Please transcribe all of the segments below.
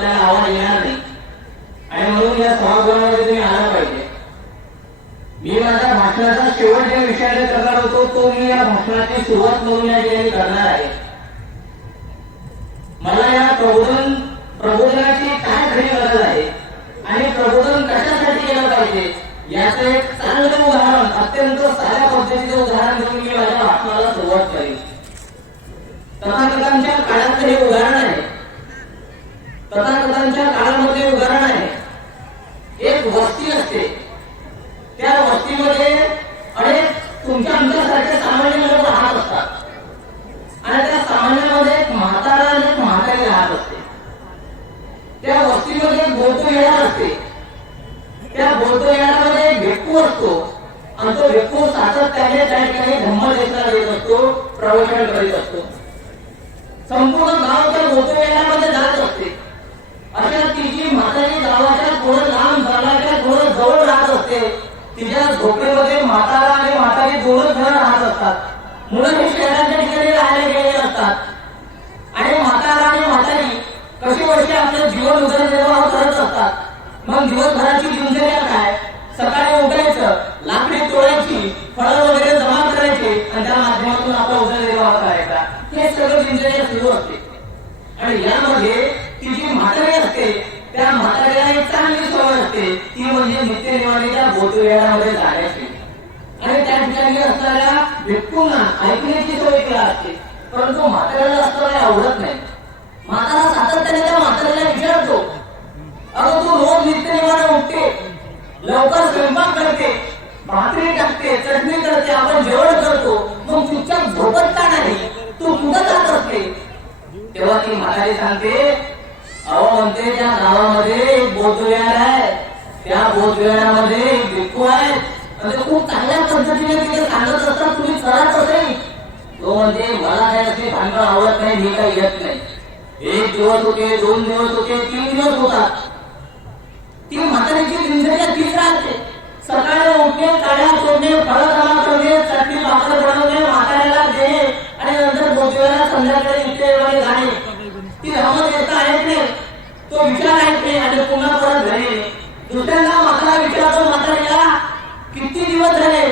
आपल्याला आवाज येणार नाही आणि म्हणून या सभागृहामध्ये तुम्ही आला पाहिजे. मी माझ्या भाषणाचा शेवट ज्या विषयाने करणार होतो तो मी या भाषणाची सुरुवात म्हणून या ठिकाणी करणार आहे. मला या प्रबोधनाची काय खरी गरज आहे आणि प्रबोधन कशासाठी केलं पाहिजे याचं एक चांगलं उदाहरण, अत्यंत साध्या पद्धतीचं उदाहरण देऊन मी माझ्या भाषणाला सुरुवात केली. तथागतांच्या काळातलं हे उदाहरण आहे. तथागतांच्या काळामध्ये उदाहरण आहे. एक वस्ती असते, त्या वस्तीमध्ये अनेक तुमच्या आमच्यासारखे सामान्य लोक राहत असतात आणि त्या सामान्यामध्ये एक म्हातारा आणि एक म्हातारी राहत असते. त्या वस्तीमध्ये एक बोलतो येणार असते. त्या बोलतो येणामध्ये एक भिक्खू असतो आणि तो भिक्खू सातत्याने त्या ठिकाणी धम्मदेशना देत असतो, प्रवचन करीत असतो. संपूर्ण गाव त्या बोलतो येण्यामध्ये जात असते. अशा तिची म्हातारी गावाच्या थोडं लांब झाल्याच्या थोडं जवळ राहत असते. तिच्या झोपडीमध्ये म्हातारा आणि म्हातारी दोनच जण राहत असतात. मुलं हे शहराच्या ठिकाणी राहायला गेलेले असतात आणि म्हातारा आणि म्हातारी कशी वर्षे आपलं जीवन उदरनिर्वाह करत असतात. मग दिवसभराची दिनचर्या काय? सकाळी उठायचं, लाकडी तोडायची, फळं वगैरे जमा करायचे आणि त्या माध्यमातून आपला उदरनिर्वाह करायचा. हे सगळं दिनचर्या सुरू असते. आणि यामध्ये ती जी म्हातारी असते त्या म्हातारीला एक चांगली सवय असते, ती म्हणजे नित्यनिवारीच्या बोधविहारामध्ये जाण्याची आणि त्या ठिकाणी असणाऱ्या भिक्खूंना ऐकण्याची सवय तिला असते. परंतु म्हाताऱ्याला असं आवडत नाही. म्हातारा सातत्याने त्या म्हाताऱ्याला विचारतो, अगं तू रोज नित्यनिवार उठते, लवकर स्वयंपाक करते, भाकरी टाकते, चटणी करते, आपण जेवण करतो, मग चुपचाप झोपत का नाही? तू कुठं जात असते? तेव्हा ती म्हातारी सांगते, अहो म्हणते त्या गावामध्ये एक बोधविहार आहे, त्या बोधविहारामध्ये एक भिक्खू आहे, म्हणजे खूप चांगल्या पद्धतीने तिथे सांगत असतात, तुम्ही करत असेल. तो म्हणते मला काय असे सांगणं आवडत नाही, मी काही येत नाही. एक दिवस होते, 2 दिवस होते, 3 दिवस होतात. ती म्हातारीची दिनचर्या तीच राहते. सकाळी उठणे, काड्या तोडणे, फळं जमा करणे, चटणी भाकर बनवणे, म्हाताऱ्याला देणे आणि नंतर बोधविहारात संध्याकाळी इथे जाणे. ती रमत येता ऐकणे, तो विचार ऐकणे आणि पुन्हा परत घरी. दुसऱ्यांदा म्हातारा विचारतो म्हातारीला, किती दिवस झाले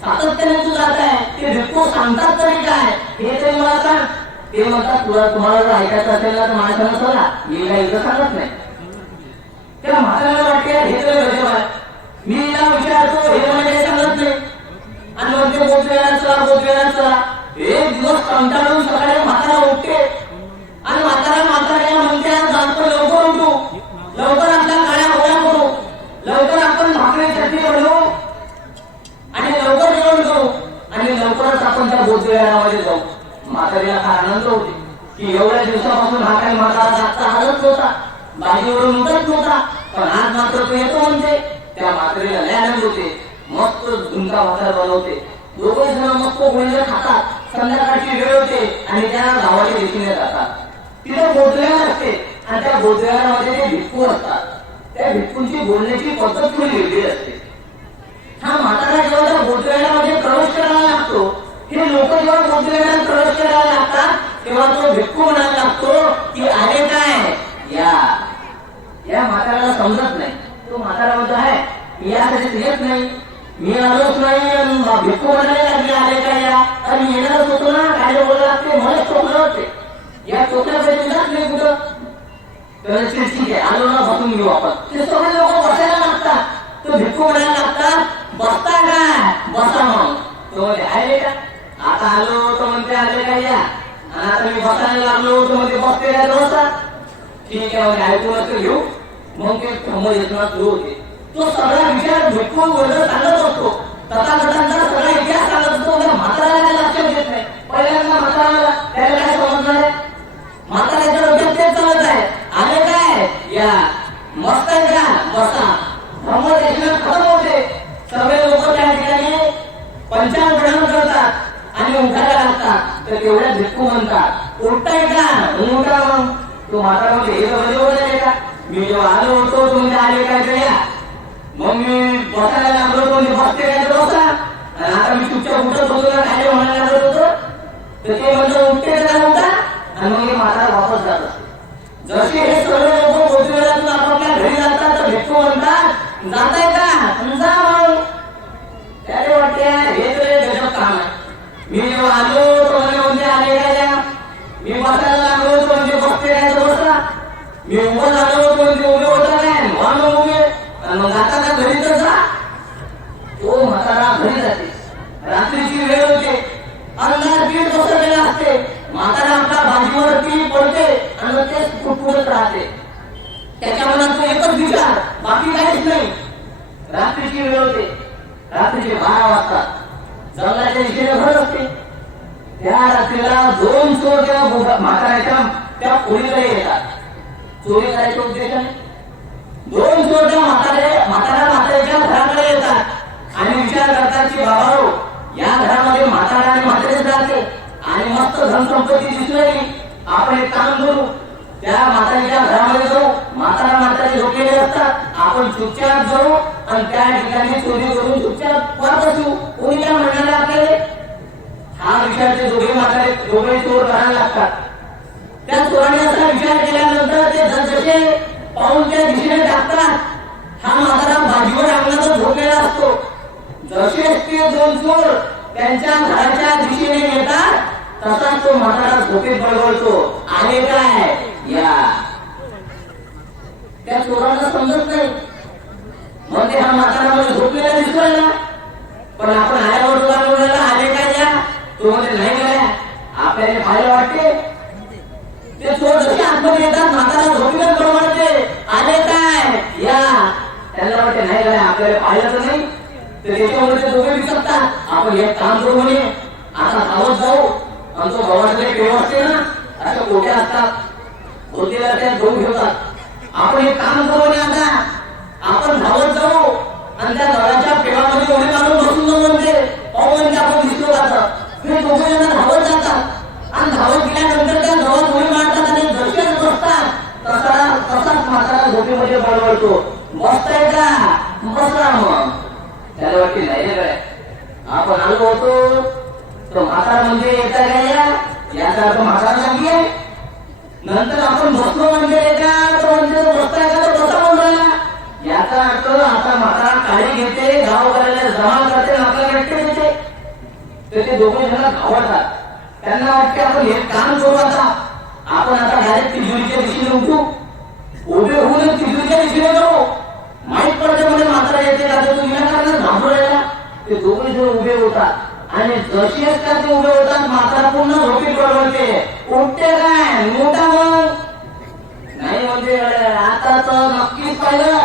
सातत्याने तू जात आहे, ते भिक्खू सांगतात तरी काय हे तरी मला सांग. ते म्हणतात तुम्हाला जर ऐकायचं असेल ना तर माणसानं चला, मी काही इथं सांगत नाही. त्या म्हाताऱ्याला वाटते हे तरी गजब आहे, मी या विचारतो हे मला काही सांगत नाही आणि म्हणते बोधविहारात चला. एक दिवस कंटाळून सकाळी म्हातारा उठते आणि म्हाताऱ्याला म्हणते आपण लवकर उठू, लवकर आपल्या काळ्या गोळ्या करू, लवकर आपण भाकरी चटणी बनवू आणि लवकर जेवण करू आणि लवकरच आपण त्या बोधविहारामध्ये जाऊ. म्हातारीला फार आनंद होते की एवढ्या दिवसापासून हा काही म्हातारा जागता हालत नव्हता, बाजीवरून उठत नव्हता, पण आज मात्र तो येतो म्हणते. त्या म्हातारीला लय आनंद होते. मस्त झुणका भाकर बनवते, दोघे जण मस्त गोळीला खातात. संध्याकाळची वेळ होते आणि त्या गावाच्या दिशेने जातात. तिथे बोधविहार असते आणि त्या बोधविहारामध्ये ते भिक्खू असतात. त्या भिक्खूंची बोलण्याची पद्धत थोडी वेगळी असते. हा म्हातारा जेव्हा त्या बोधविहारामध्ये प्रवेश करायला लागतो, हे लोक जेव्हा बोधविहारात प्रवेश करायला लागतात तेव्हा तो भिक्खू म्हणायला लागतो की आले काय या म्हाताऱ्याला समजत नाही. तो म्हातारा म्हणतो आहे मी यासाठी येत नाही, मी आलोच नाही. भिक्खू म्हणायला लागले आले काय या, आणि येणारच होतो ना, काय बोलायला लागते मला चोखलं होते, या चोखल्यापैकी जात नाही कुठं. ठीक आहे आलो ना, बसून घेऊ आपण. ते सगळे लोक बसायला लागतात. तो भिक्खू म्हणायला लागतात बसता काय, बसा मग. तो आले का, आता आलो तो म्हणते आले काय या, आणि आता मी बसायला लागलो तो म्हणते बसते काय बसा. ठीक आहे म्हणजे ऐकूनच घेऊ. मग ते धम्मदेशना सुरू होते. तो सगळा विचार भिक्खू वर्ग सांगत असतो, तथागतांचा सगळा इतिहास सांगत असतो. म्हाताऱ्याला लक्षात येत नाही. पहिल्यांदा म्हाताऱ्याला त्याला काय समजणार आहे, म्हाताऱ्याच्या डोक्यात तेच चालत आहे, आले काय या, मस्त आहे का बसा. धम्मदेशना खतम होते. सगळे लोक त्या ठिकाणी पंचांग ग्रहण करतात आणि उठायला लागतात. तर तेवढ्या भिक्खू म्हणतात उठताय का, उठा. मग तो म्हातारा म्हणते हे बरोबर आहे का, मी जेव्हा आलो होतो तुम्ही आले काय करूया, मग मी बसायला लागलो होतो बसते काय बसा, आणि आता मी चुपचाप उठत होतो ना काय म्हणायला लागत होतो. तर ते म्हणजे उठते का उठा, आणि मग हे म्हातारा वापस जात असते. जसे हे सगळे लोक मंदिरातून आपापल्या घरी जातात तर भिक्खू म्हणतात जाताय का जा मग. त्याने वाटते हे तर गजब काम आहे. मी जेव्हा आलो तो म्हणजे आले काय, मी बसायला लागलो तो म्हणजे बसते काय तर बसा, मी उभं झालो तो म्हणजे उभे होता काय मग उभे, मग जाता का घरी तर जा. तो म्हातारा घरी जाते. रात्रीची वेळ होते, अंधार पीठ पसरलेला असते. म्हातारा आपल्या भाजीवरती पडते आणि मग तेच फुटफुटत राहते. त्याच्या मनात एकच विचार, बाकी काहीच नाही. रात्रीची वेळ होते, रात्रीचे 12 वाजता जंगलाच्या दिशेने भरत असते. त्या रात्रीला 2 चोर त्या म्हाताऱ्याच्या त्या खोलीकडे येतात. चोरी करायच्या उद्देशाने 2 चोर त्या म्हाताऱ्याच्या घराकडे येतात आणि विचार करतात की बाबाओ, या घरामध्ये म्हातारा आणि म्हातारेच राहते आणि मस्त धनसंपत्ती दिसली, आपण एक काम करू, त्या म्हातारीच्या घरामध्ये जाऊ. म्हातारे झोपलेले असतात, आपण चुपचाप जाऊ आणि त्या ठिकाणी चोरी करून चुपचाप वाट बसू. कोणी काय म्हणणार आपल्याला. हा विचार ते दोघे चोर करायला लागतात. त्या चोराने असा विचार केल्यानंतर ते जसजसे पाऊल त्या दिशेने टाकतात, हा म्हातारा भाजीवर अंगणात झोपलेला असतो. जसेच ते 2 चोर त्यांच्या घराच्या दिशेने येतात तसाच तो म्हातारा झोपेत बळबळतो, आले काय या. त्या चोरांना समजत नाही. मग ते हा म्हातारा मध्ये झोपलेला दिसतोय ना, पण आपण आल्यावर तुला आले काय या, तो मध्ये नाही गेला. आपल्याला पाहायला वाटते ते चोर जसे आतमध्ये येतात म्हातारा झोपलेला बळबळते, आले काय या. त्यांना वाटते नाही गेला, आपल्याला पाहिलं तर नाही. तर त्याच्यामध्ये ते दोघे विचारतात, आपण एक काम करू म्हणे, आता धावत जाऊ. आमचं गव्हाचे पेव असते ना, अशा कोट्या असतात, होतीला त्या घेऊन ठेवतात. आपण एक काम करू म्हणे, आता आपण धावत जाऊ आणि त्या गव्हाच्या पेवामध्ये उडी मारून बसून जाऊ म्हणते. पाहू म्हणजे आपण दिसलो जातं. हे दोघे जण धावत जातात आणि धावत गेल्यानंतर त्या गव्हात उडी मारतात आणि जसेच बसतात तसाच म्हातारा झोपेमध्ये बळबळतो, बसताय का बसला. मग त्याला वाटते नाही रे, आपण आलो होतो तो म्हातारा म्हणजे येता काय याचा अर्थ म्हातारा सांगितले. नंतर आपण बसलो म्हणजे का तो म्हणजे बसताय का तर बसा बोलला, याचा अर्थ आता म्हातारा काळी घेते, गाव करायला जमा करते, आपल्याला भेटते देते. तर ते दोघे जण घावतात. त्यांना वाटते आपण हे काम करू, आपण आता डायरेक्ट तिजोरीच्या दिशेने उठू, उभे होऊन तिजोरीच्या दिशेने जाऊ. माहीत पडते म्हणजे म्हातारा येते का तो विनाकारण घाबरायला. ते दोघे जण उभे होतात आणि जशीच का ते उभे होतात म्हातारा पुन्हा झोपी बळबळते, उठते काय मोठा मग नाही म्हणजे आता तर नक्कीच पाहिलं.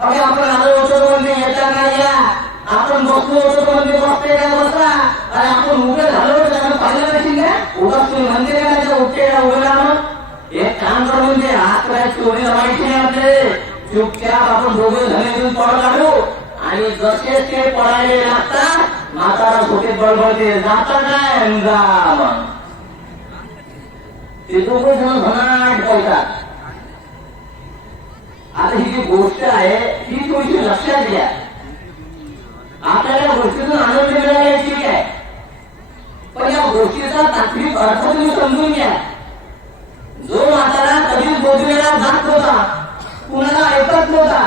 अरे आपण आलो होतो म्हणजे येता काय या, आपण बसलो होतो म्हणजे बसते काय बसला, अरे आपण उभे झालो होतो त्याला पाहिलं नसेल काय उगाच तुम्ही म्हणते का उठते का उभे राहा. एक काम करून म्हणजे हात काय चोरी माहिती नाही आपले, चुपचाप आपण दोघे धने घेऊन पळ काढू आणि जसे ते पळायला लागतात म्हातारा झोपेत बळबळते, जाता काय जा. मग ते दोघे जण भनाट पळतात. आता ही जी गोष्ट आहे ही थोडीशी लक्षात घ्या. आपल्याला गोष्टीतून आनंद मिळाला ठीक आहे, पण या गोष्टीचा तात्विक अर्थ तुम्ही समजून घ्या. जो म्हातारा कधीच बोधलेला जात नव्हता, कुणाला ऐकत नव्हता,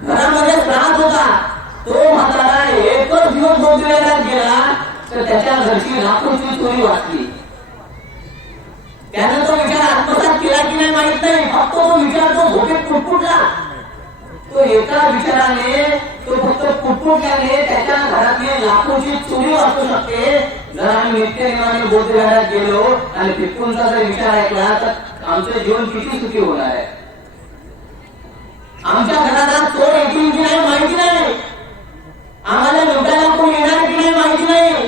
घरामध्येच राहत होता, तो म्हातारा एकच दिवस बोधलेला गेला तर त्याच्या घरची लाखोची चोरी वाचली. त्यानं तो विचार आत्मसात केला की नाही माहित नाही, फक्त तो विचार तो झोपेत पुटपुटला. तो एका विचाराने तो फक्त पुटपुटल्याने त्याच्या घरातली लाखोची चोरी वाचू शकते. जर आम्ही नित्यनेमाने बोधविहारात गेलो आणि भिक्खूंचा जर विचार ऐकला तर आमचं जीवन किती सुखी होणार आहे. आमच्या घराला चोर येतील की नाही माहिती नाही, आम्हाला लुटायला कोण येणार की नाही माहिती नाही,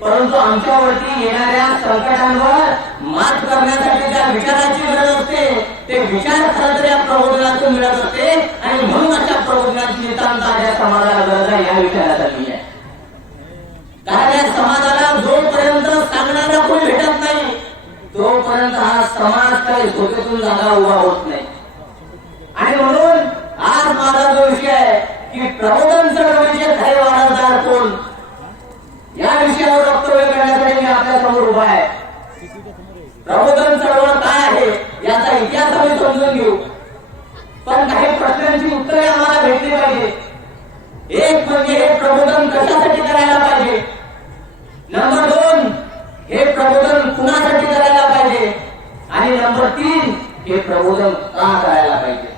परंतु आमच्यावरती येणाऱ्या संकटांवर मात करण्यासाठी ज्या विचाराची गरज असते ते विचार खरं तर या प्रबोधनातून मिळत असते. आणि म्हणून अशा प्रबोधनाची नितांत या समाजाला गरज आहे, या विचारासाठी आहे. कारण या समाजाला जोपर्यंत सांगणारा कोणी भेटत नाही तोपर्यंत हा समाज काही झोपेतून जागा उभा होत नाही. आणि म्हणून आज माझा जो विषय आहे की प्रबोधन चळवळीचे खरे वारसदार कोण, या विषयावर वक्तव्य करण्यासाठी मी आपल्या समोर उभा आहे. प्रबोधन चळवळ काय आहे याचा इतिहास आम्ही समजून घेऊ. पण काही प्रश्नांची उत्तरे आम्हाला भेटली पाहिजे. एक म्हणजे हे प्रबोधन कशासाठी करायला पाहिजे. नंबर 2, हे प्रबोधन कुणासाठी करायला पाहिजे. आणि नंबर 3, हे प्रबोधन का करायला पाहिजे.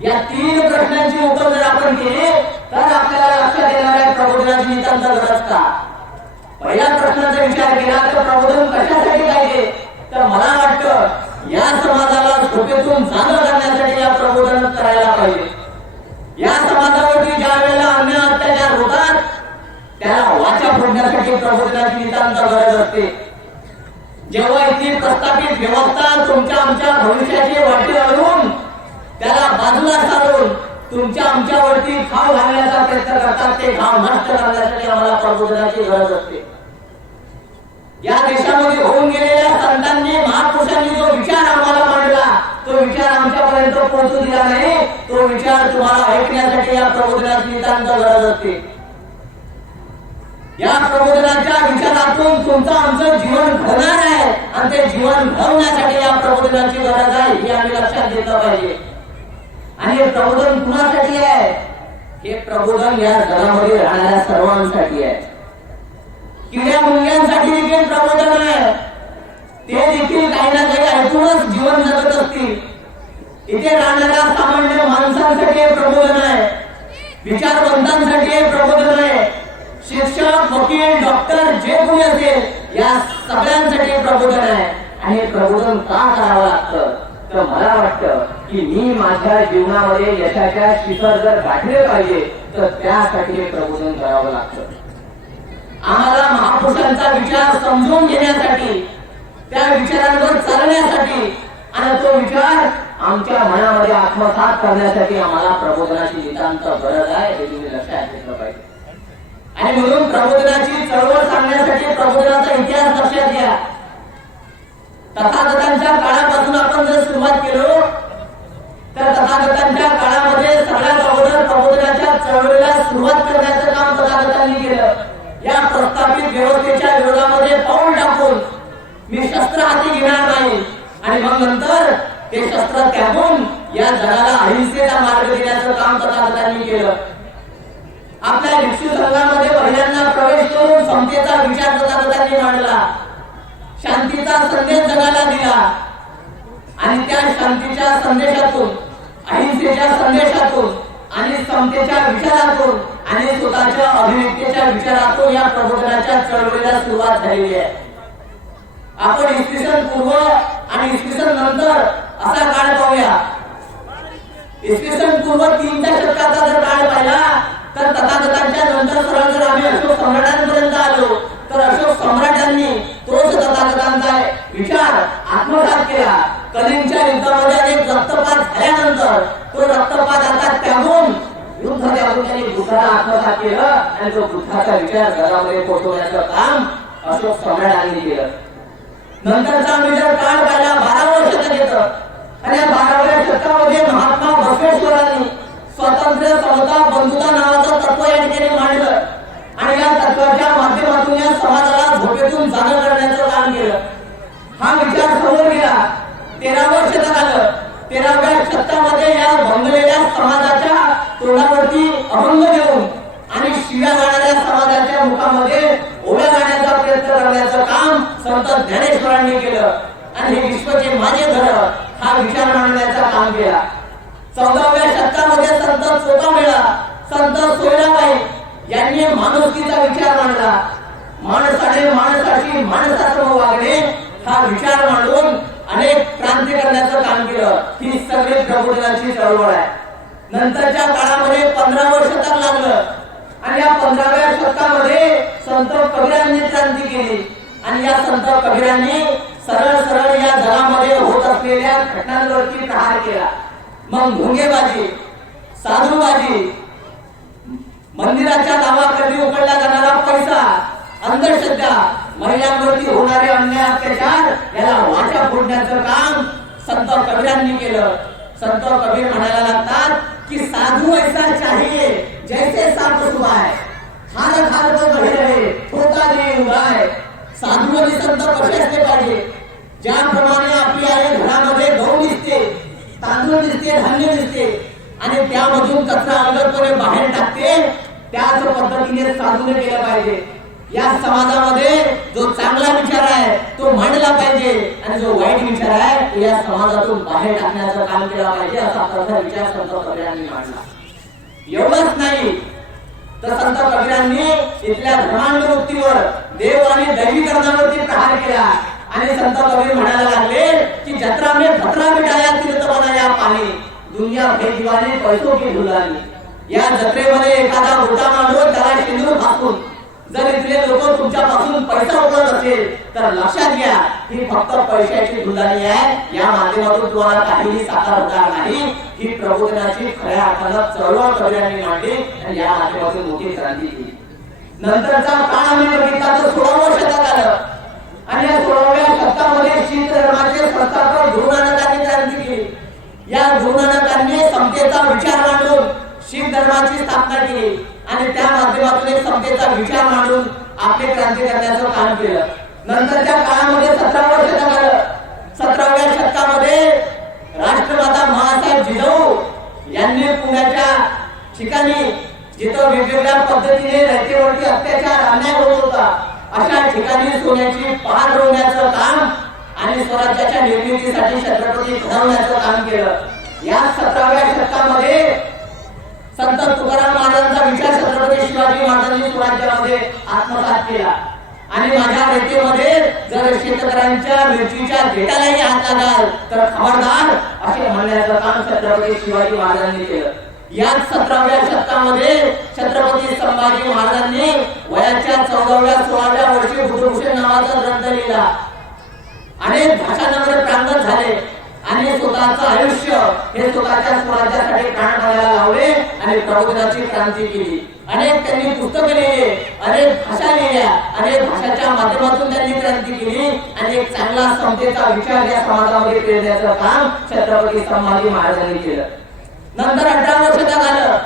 या 3 प्रश्नांची उत्तर जर आपण केली तर आपल्याला लक्षात येणार आहे प्रबोधनाची नितांत गरज का. पहिल्या प्रश्नाचा विचार केला तर प्रबोधन कशासाठी पाहिजे. तर मला वाटतं या समाजाला झोपेतून जाणं करण्यासाठी या प्रबोधन करायला पाहिजे. या समाजावरती ज्या वेळेला अन्याय अत्याचार होतात त्याला वाचा फोडण्यासाठी प्रबोधनाची नितांत गरज असते. जेव्हा इथली प्रस्थापित व्यवस्था तुमच्या आमच्या भविष्याची वाटी अडवून त्याला बाजूला सारून तुमच्या आमच्यावरती घाव घालण्याचा प्रयत्न करतात, ते घाव नष्ट करण्यासाठी आम्हाला प्रबोधनाची गरज असते. या देशामध्ये होऊन गेलेल्या संतांनी महापुरुषांनी जो विचार आम्हाला मांडला तो विचार आमच्यापर्यंत पोहोचू दिला नाही. तो विचार तुम्हाला ऐकण्यासाठी या प्रबोधनाची नितांत गरज असते. या प्रबोधनाच्या विचारातून तुमचं आमचं जीवन घडणार आहे आणि ते जीवन घडवण्यासाठी या प्रबोधनाची गरज आहे हे आम्ही लक्षात घेतलं पाहिजे. आणि हे प्रबोधन कुणासाठी आहे. हे प्रबोधन या जगामध्ये राहणाऱ्या सर्वांसाठी आहे. किड्या मुंग्यांसाठी देखील प्रबोधन आहे. ते देखील काही ना काही ऐकूनच जीवन जगत असतील. इथे राहणाऱ्या सामान्य माणसांसाठी हे प्रबोधन आहे. विचारवंतांसाठी हे प्रबोधन आहे. शिक्षक, वकील, डॉक्टर जे कोणी असेल या सगळ्यांसाठी प्रबोधन आहे. आणि हे प्रबोधन का करावं लागतं तर मला वाटतं की मी माझ्या जीवनामध्ये यशाच्या शिखर जर गाठले पाहिजे तर त्यासाठी हे प्रबोधन करावं लागतं. आम्हाला महापुरुषांचा विचार समजून घेण्यासाठी, त्या विचारांवर चालण्यासाठी आणि तो विचार आमच्या मनामध्ये आत्मसात करण्यासाठी आम्हाला प्रबोधनाची नितांत गरज आहे हे तुम्ही लक्षात घेतलं पाहिजे. आणि म्हणून प्रबोधनाची चळवळ सांगण्यासाठी प्रबोधनाचा इतिहास लक्षात घ्या. तथागतांच्या काळापासून आपण जर सुरुवात केलो तर तथागतांच्या काळामध्ये सगळ्यात अगोदर प्रबोधनाच्या चळवळीला सुरुवात करण्याचं काम तथागतांनी केलं. या प्रस्थापित व्यवस्थेच्या विरोधामध्ये पाऊल टाकून मी शस्त्र हाती घेणार नाही आणि मग नंतर ते शस्त्र त्यागून या जगाला अहिंसेचा मार्ग देण्याचं काम तथागतांनी केलं. आपल्या भिक्षू संघामध्ये पहिल्यांदा प्रवेश करून समतेचा विचार तथागतांनी मांडला. शांतीचा संदेश जगाला दिला आणि त्या शांतीच्या संदेशातून, अहिंसेच्या संदेशातून आणि समतेच्या विचारातून आणि स्वतःच्या अभिव्यक्तीच्या विचारातून या प्रबोधनाच्या चळवळीला सुरुवात झालेली आहे. आपण इसवी सन पूर्व आणि इसवी सन नंतर असा काळ पाहूया. इसवी सन पूर्व 3च्या शतकाचा जर काळ पाहिला तर तथागतांच्या नंतर सरळ जर आम्ही अशोक सम्राटांपर्यंत आलो तर अशोक सम्राटांनी तोच तथागतांचा विचार आत्मसात केला. कलिंगच्या युद्धामध्ये अनेक रक्तपात झाल्यानंतर तो रक्तपात आता त्यागून युद्ध त्यागून त्यांनी बुद्धाला आत्मसात केलं आणि तो बुद्धाचा विचार जगामध्ये पोहोचवण्याचं काम अशोक सम्राटांनी केलं. नंतरचा आम्ही जर काळ पाहिला 12व्या शतक येतं आणि या 12व्या शतकामध्ये महात्मा बसवेश्वरांनी स्वातंत्र्य, समता, बंधुता नावाचं तत्व या ठिकाणी मांडलं आणि या तत्वाच्या माध्यमातून या समाजाला झोपेतून जाणं करण्याचं काम केलं. हा विचार समोर गेला. 13वं शतक आलं. 13व्या शतकामध्ये या भंगलेल्या समाजाच्या तोंडावरती अभंग देऊन आणि शिव्या गाणाऱ्या समाजाच्या मुखामध्ये ओव्या गाण्याचा प्रयत्न करण्याचं काम संत ज्ञानेश्वरांनी केलं आणि हे विश्वचे माझे घर हा विचार मांडण्याचं काम केला. 14व्या शतकामध्ये संत चोखामेळा, संत सोयराबाई यांनी माणुसकीचा विचार मांडला. माणसाने माणसाची माणसासमोर वागणे हा विचार मांडून अनेक क्रांती करण्याचं काम केलं. ही सगळी प्रबोधनाची चळवळ आहे. नंतरच्या काळामध्ये 15वं शतक लागलं आणि या 15व्या शतकामध्ये संत कबीरांनी क्रांती केली आणि या संत कबीरांनी सरळ सरळ या जगामध्ये होत असलेल्या घटनांवरती प्रहार केला. मग भोंगेबाजी, साधूबाजी, मंदिराच्या नावाखाली उकळला जाणारा पैसा, अंधश्रद्धा, महिलांवरती होणारे अन्याय अत्याचार याला वाचा फोडण्याचं काम संत कबीरांनी केलं. संत कबीर म्हणायला लागतात की साधू ऐसा चाहिए जैसे साप सुभाय, खान खान को बढे रहे होता नहीं उगाय. साधू आणि संत कसे असले पाहिजे. ज्याप्रमाणे आपली आई घरामध्ये गहू दिसते, तांदूळ अन्न दिसते, धान्य दिसते आणि त्यामधून कचरा अलगदपणे बाहेर टाकते, त्याच पद्धतीने साधून केलं पाहिजे. या समाजामध्ये जो चांगला विचार आहे तो मांडला पाहिजे आणि जो वाईट विचार आहे तो या समाजातून बाहेर टाकण्याचं काम केलं पाहिजे, असा प्रथा विचार संत कबीरांनी मांडला. एवढंच नाही तर संत कबीरांनी इथल्या धर्मांध वृत्तीवर, देव आणि दैवीकरणावरती प्रहार केला आणि संत कबीर म्हणायला लागले की जत्रा में खतरा मिटाया तीर्थ बनाया पाणी, दुनिया बेदिवाने पैसों की धुलानी. या जत्रेमध्ये एखादा मोठा माणूस त्याला शेंदूर फासून जर इथले लोक तुमच्यापासून पैसा उकळत असेल तर लक्षात घ्या ही फक्त पैशाची धुलानी आहे. या माध्यमातून तुम्हाला काहीही साकार होणार नाही. ही प्रबोधनाची खऱ्या अर्थानं चळवळ कबीरांनी मांडली आणि या माध्यमातून मोठी क्रांती केली. नंतरचा काळ आम्ही बघितला तर 16व्या शतक आलं आणि या 16व्या शतकामध्ये शीख धर्माचे संस्थापक गुरु नानकांनी क्रांती केली. या गुरु नानकांनी समतेचा विचार मांडून शीख धर्माची स्थापना केली आणि त्या माध्यमातून एक समतेचा विचार मांडून आपले क्रांती करण्याचं काम केलं. नंतरच्या काळामध्ये 17व्या शतक आलं. 17व्या शतकामध्ये राष्ट्रमाता महासाहेब जिजाऊ यांनी पुण्याच्या ठिकाणी जिथं वेगवेगळ्या पद्धतीने रयतेवरती अत्याचार अन्याय होत होता अशा ठिकाणी सोन्याची पहार रोवण्याचं काम आणि स्वराज्याच्या निर्मितीसाठी छत्रपती घडवण्याचं काम केलं. या 17व्या शतकामध्ये संत तुकाराम महाराजांचा विचार छत्रपती शिवाजी महाराजांनी स्वराज्यामध्ये आत्मसात केला आणि माझ्या रयतेमध्ये जर शेतकऱ्यांच्या मिरचीच्या देठालाही हात लागाल तर खबरदार असे म्हणण्याचं काम छत्रपती शिवाजी महाराजांनी केलं. याच 17व्या शतकामध्ये छत्रपती संभाजी महाराजांनी वयाच्या 14व्या 16व्या वर्षी बुद्धभूषण नावाचा ग्रंथ लिहिला. अनेक भाषांमध्ये प्रांगण झाले आणि स्वतःचं आयुष्य हे स्वतःच्या स्वराज्यासाठी प्राण द्यायला लावले आणि प्रबोधनाची क्रांती केली. अनेक त्यांनी पुस्तके लिहिली, अनेक भाषा लिहिल्या, अनेक भाषाच्या माध्यमातून त्यांनी क्रांती केली आणि एक चांगला समतेचा विचार या समाजामध्ये पेरण्याचं काम छत्रपती संभाजी महाराजांनी केलं. नंतर 18व्या शतक आलं.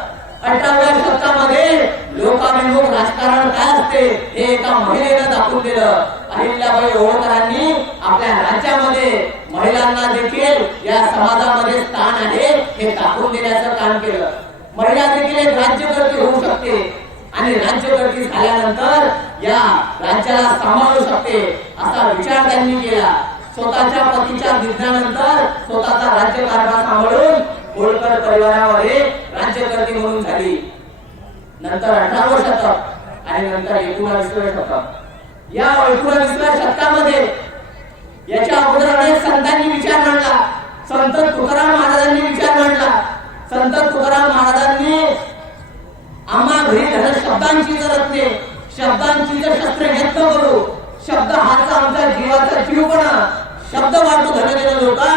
18व्या शतकामध्ये लोकाभिमुख राजकारण काय असते हे एका महिलेनं दाखवून दिलं. अहिल्याबाई होळकरांनी आपल्या राज्यामध्ये महिलांना देखील या समाजामध्ये स्थान आहे हे दाखवून देण्याचं काम केलं. महिला देखील एक राज्यकर्ती होऊ शकते आणि राज्यकर्ती झाल्यानंतर या राज्याला सांभाळू शकते असा विचार त्यांनी केला. स्वतःच्या पतीच्या निधनानंतर स्वतःचा राज्यकारभार सांभाळून होळकर परिवारामध्ये राज्यकर्ती म्हणून झाली. नंतर 18वं शतक आणि नंतर 19व्या शतक. या 19व्या शतकामध्ये याच्या अगोदर अनेक संतांनी विचार मांडला. संत तुकाराम महाराजांनी विचार मांडला. संत तुकाराम महाराजांनी आम्हा घरी धन शब्दांची रत्ने, शब्दांची शस्त्र घेतलं करू, शब्द हाचा आमचा जीवाचा जीवपणा, शब्द वाटू धनलेला लोका,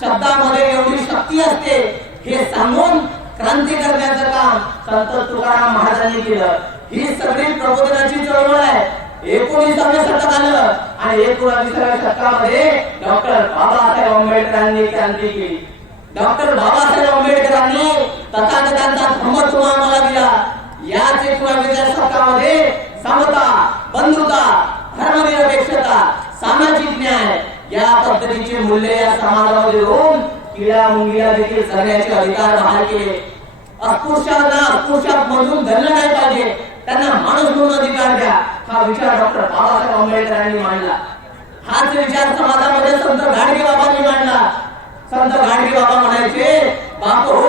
शब्दामध्ये एवढी शक्ती असते हे सांगून क्रांती करण्याचं काम संत तुकाराम महाराजांनी केलं. ही सगळी प्रबोधनाची चळवळ आहे. 19व्या शतक आलं आणि 19व्या शतकामध्ये डॉक्टर बाबासाहेब आंबेडकरांनी क्रांती केली. डॉक्टर बाबासाहेब आंबेडकरांनी तथागतांचा धर्मत्व आम्हाला दिला. याच 19व्या शतकामध्ये समता, बंधुता, धर्मनिरपेक्षता, सामाजिक न्याय या पद्धतीची मूल्ये या समाजामध्ये येऊन किड्या मुंगीला देखील जगण्याचे अधिकार बहाल केले. अस्पृश्यांना अस्पृश्यात मधून धरलं नाही पाहिजे, त्यांना माणूस म्हणून अधिकार द्या हा विचार डॉक्टर बाबासाहेब आंबेडकरांनी मांडला. हाच विचार समाजामध्ये संत गाडगे बाबांनी मांडला. संत गाडगे बाबा म्हणायचे बाप हो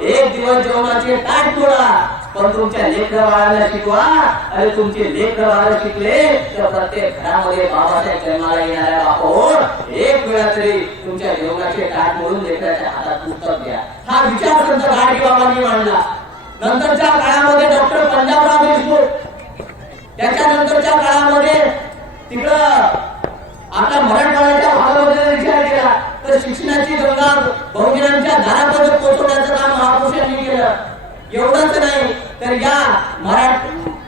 एक दिवस जेवणाचे ताट तोडा पण तुमच्या लेकरं बाळाला शिकवा आणि तुमचे लेकरं बाळ शिकले तर प्रत्येक घरामध्ये बाबासाहेब जन्माला येणाऱ्या बाप हो एक वेळा तरी तुमच्या जेवणाचे ताट मोडून लेकराच्या हातात पुस्तक द्या हा विचार संत गाडगे बाबांनी मांडला. नंतरच्या काळामध्ये डॉक्टर पंजाबराव देशमुख, त्याच्यानंतरच्या काळामध्ये तिकडं आता मराठवाड्याच्या भागामध्ये विचार केला तर शिक्षणाची गंगा बहुजनांच्या दारापर्यंत पोहोचवण्याचं काम महापुरुषांनी केलं. एवढंच नाही तर या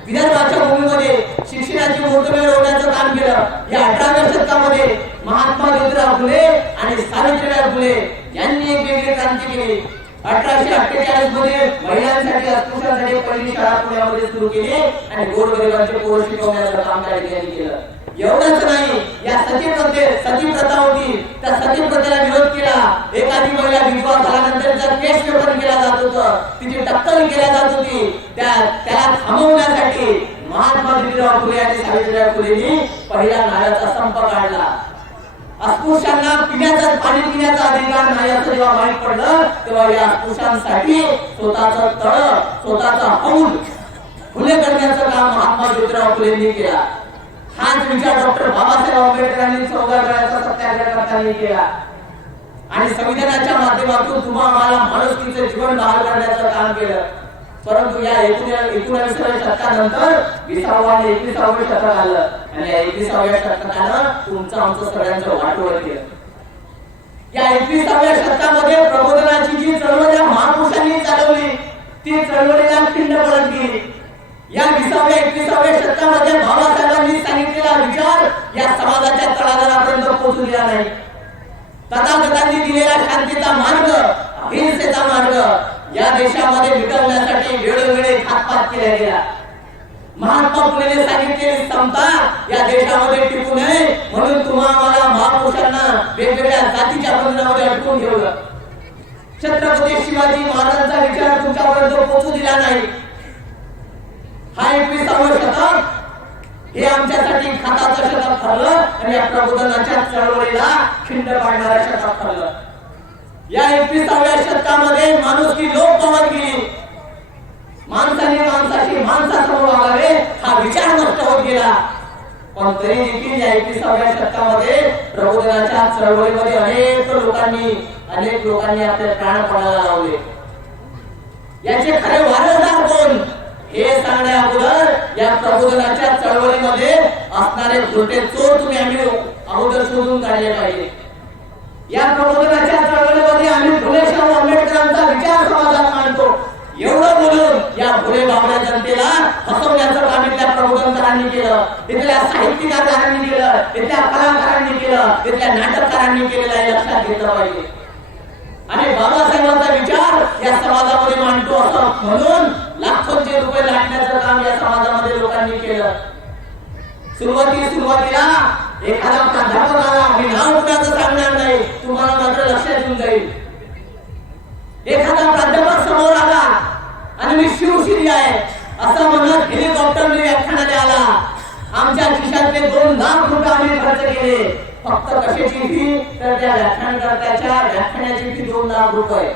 विदर्भाच्या भूमीमध्ये शिक्षणाची मूर्ती मिळवण्याचं काम केलं. या 18व्या शतकामध्ये महात्मा ज्योतिराव फुले आणि सावित्रीबाई फुले यांनी एक वेगळी क्रांती केली. 1848 मध्ये महिलांसाठी अस्पृश्यांसाठी पहिली शाळा पुण्यामध्ये सुरू केली आणि गोरगरिबांचे पोर शिकवण्याचं काम त्या ठिकाणी केलं. एवढंच नाही, या सतीमध्ये सती प्रथा होती, त्या सती प्रथेला विरोध केला. एखादी महिला विधवा झाल्यानंतर जर केस पेपर केला जात होतं, तिची टक्कल केल्या जात होती, त्याला थांबवण्यासाठी महात्मा ज्योतिराव फुले आणि सावित्रीबाई फुलेंनी पहिला नाळ्याचा संप काढला. अस्पृश्यांना पिण्याचा पाणी पिण्याचा अधिकार नाही असं जेव्हा माहीत पडलं, तेव्हा या अस्पृश्यांसाठी स्वतःचं तळ, स्वतःचा हौद खुले करण्याचं काम महात्मा ज्योतिराव फुलेंनी केला. हाच विचार डॉक्टर बाबासाहेब आंबेडकरांनी 14 गळ्याचा सत्याग्रह करताना केला आणि संविधानाच्या माध्यमातून तुम्हाला माणुसकीचे जीवन बहाल करण्याचं काम केलं. परंतु या 19व्या शतकानंतर 20वे आणि 21वे शतक आलं आणि या 21व्या शतकानं तुमचं आमचं सगळ्यांचं वाटोळ केलं. या 21व्या शतकामध्ये प्रबोधनाची जी चळवळ या महापुरुषांनी चालवली, ती चळवळीला खिंड पडत गेली. या 20व्या 21व्या शतकामध्ये बाबासाहेबांनी सांगितलेला विचार या समाजाच्या तळागाळापर्यंत पोहोचू दिला नाही. तथागतांनी दिलेला शांतीचा मार्ग, अहिंसेचा मार्ग या देशामध्ये मिटवण्यासाठी वेळोवेळी घातपात केला गेला. महात्मा फुलेंनी सांगितलेली समता या देशामध्ये टिकू नये म्हणून तुम्हाला महापुरुषांना वेगवेगळ्या जातीच्या बंधनामध्ये अडकून ठेवलं. छत्रपती शिवाजी महाराजांचा विचार तुमच्यापर्यंत पोहोचू दिला नाही. हा 21वे शतक हे आमच्यासाठी खाताचं शतक ठरलं आणि या प्रबोधनाच्या चळवळीला खिंड पाडणारं शतक ठरलं. या 21व्या शतकामध्ये माणुसकी लोप पावत गेली. माणसाने माणसाशी माणसासमोर वागावे हा विचार नष्ट होत गेला. पण तरी देखील या 21व्या शतकामध्ये प्रबोधनाच्या चळवळीमध्ये अनेक लोकांनी आपले प्राण पणाला लावले. याचे खरे वारसदार कोण हे सांगण्या अगोदर या प्रबोधनाच्या चळवळीमध्ये असणारे खोटे चोर तुम्ही आम्ही अगोदर शोधून काढले पाहिजे. या प्रबोधनाच्या चळवळीमध्ये आम्ही फुले शाहू आंबेडकरांचा विचार समाजात मांडतो. एवढं बोलून या फुले बाबड्या जनतेला फसवण्याचं काम इथल्या प्रबोधनकारांनी केलं, इथल्या साहित्यकारांनी केलं, इथल्या कलाकारांनी केलं, इथल्या नाटककारांनी केलेलं हे लक्षात घेतलं पाहिजे. आणि बाबासाहेबांचा विचार या समाजामध्ये मांडतो असं म्हणून लाखोंचे रुपये लाटण्याचं काम या समाजामध्ये लोकांनी केलं. सुरुवातीला एखादा प्राध्यापक आला, मी नाव कुणाचं सांगणार नाही, तुम्हाला मात्र लक्षात येऊन जाईल. एखादा प्राध्यापक समोर आला आणि मी शिवश्री आहे असं म्हणत हेलिकॉप्टरने व्याख्यानाला आला. आमच्या खिशातले 2 लाख रुपये आम्ही खर्च केले. फक्त कशाची फी तर त्या व्याख्यानकर्त्याच्या व्याख्यानाची फी 2 लाख रुपये.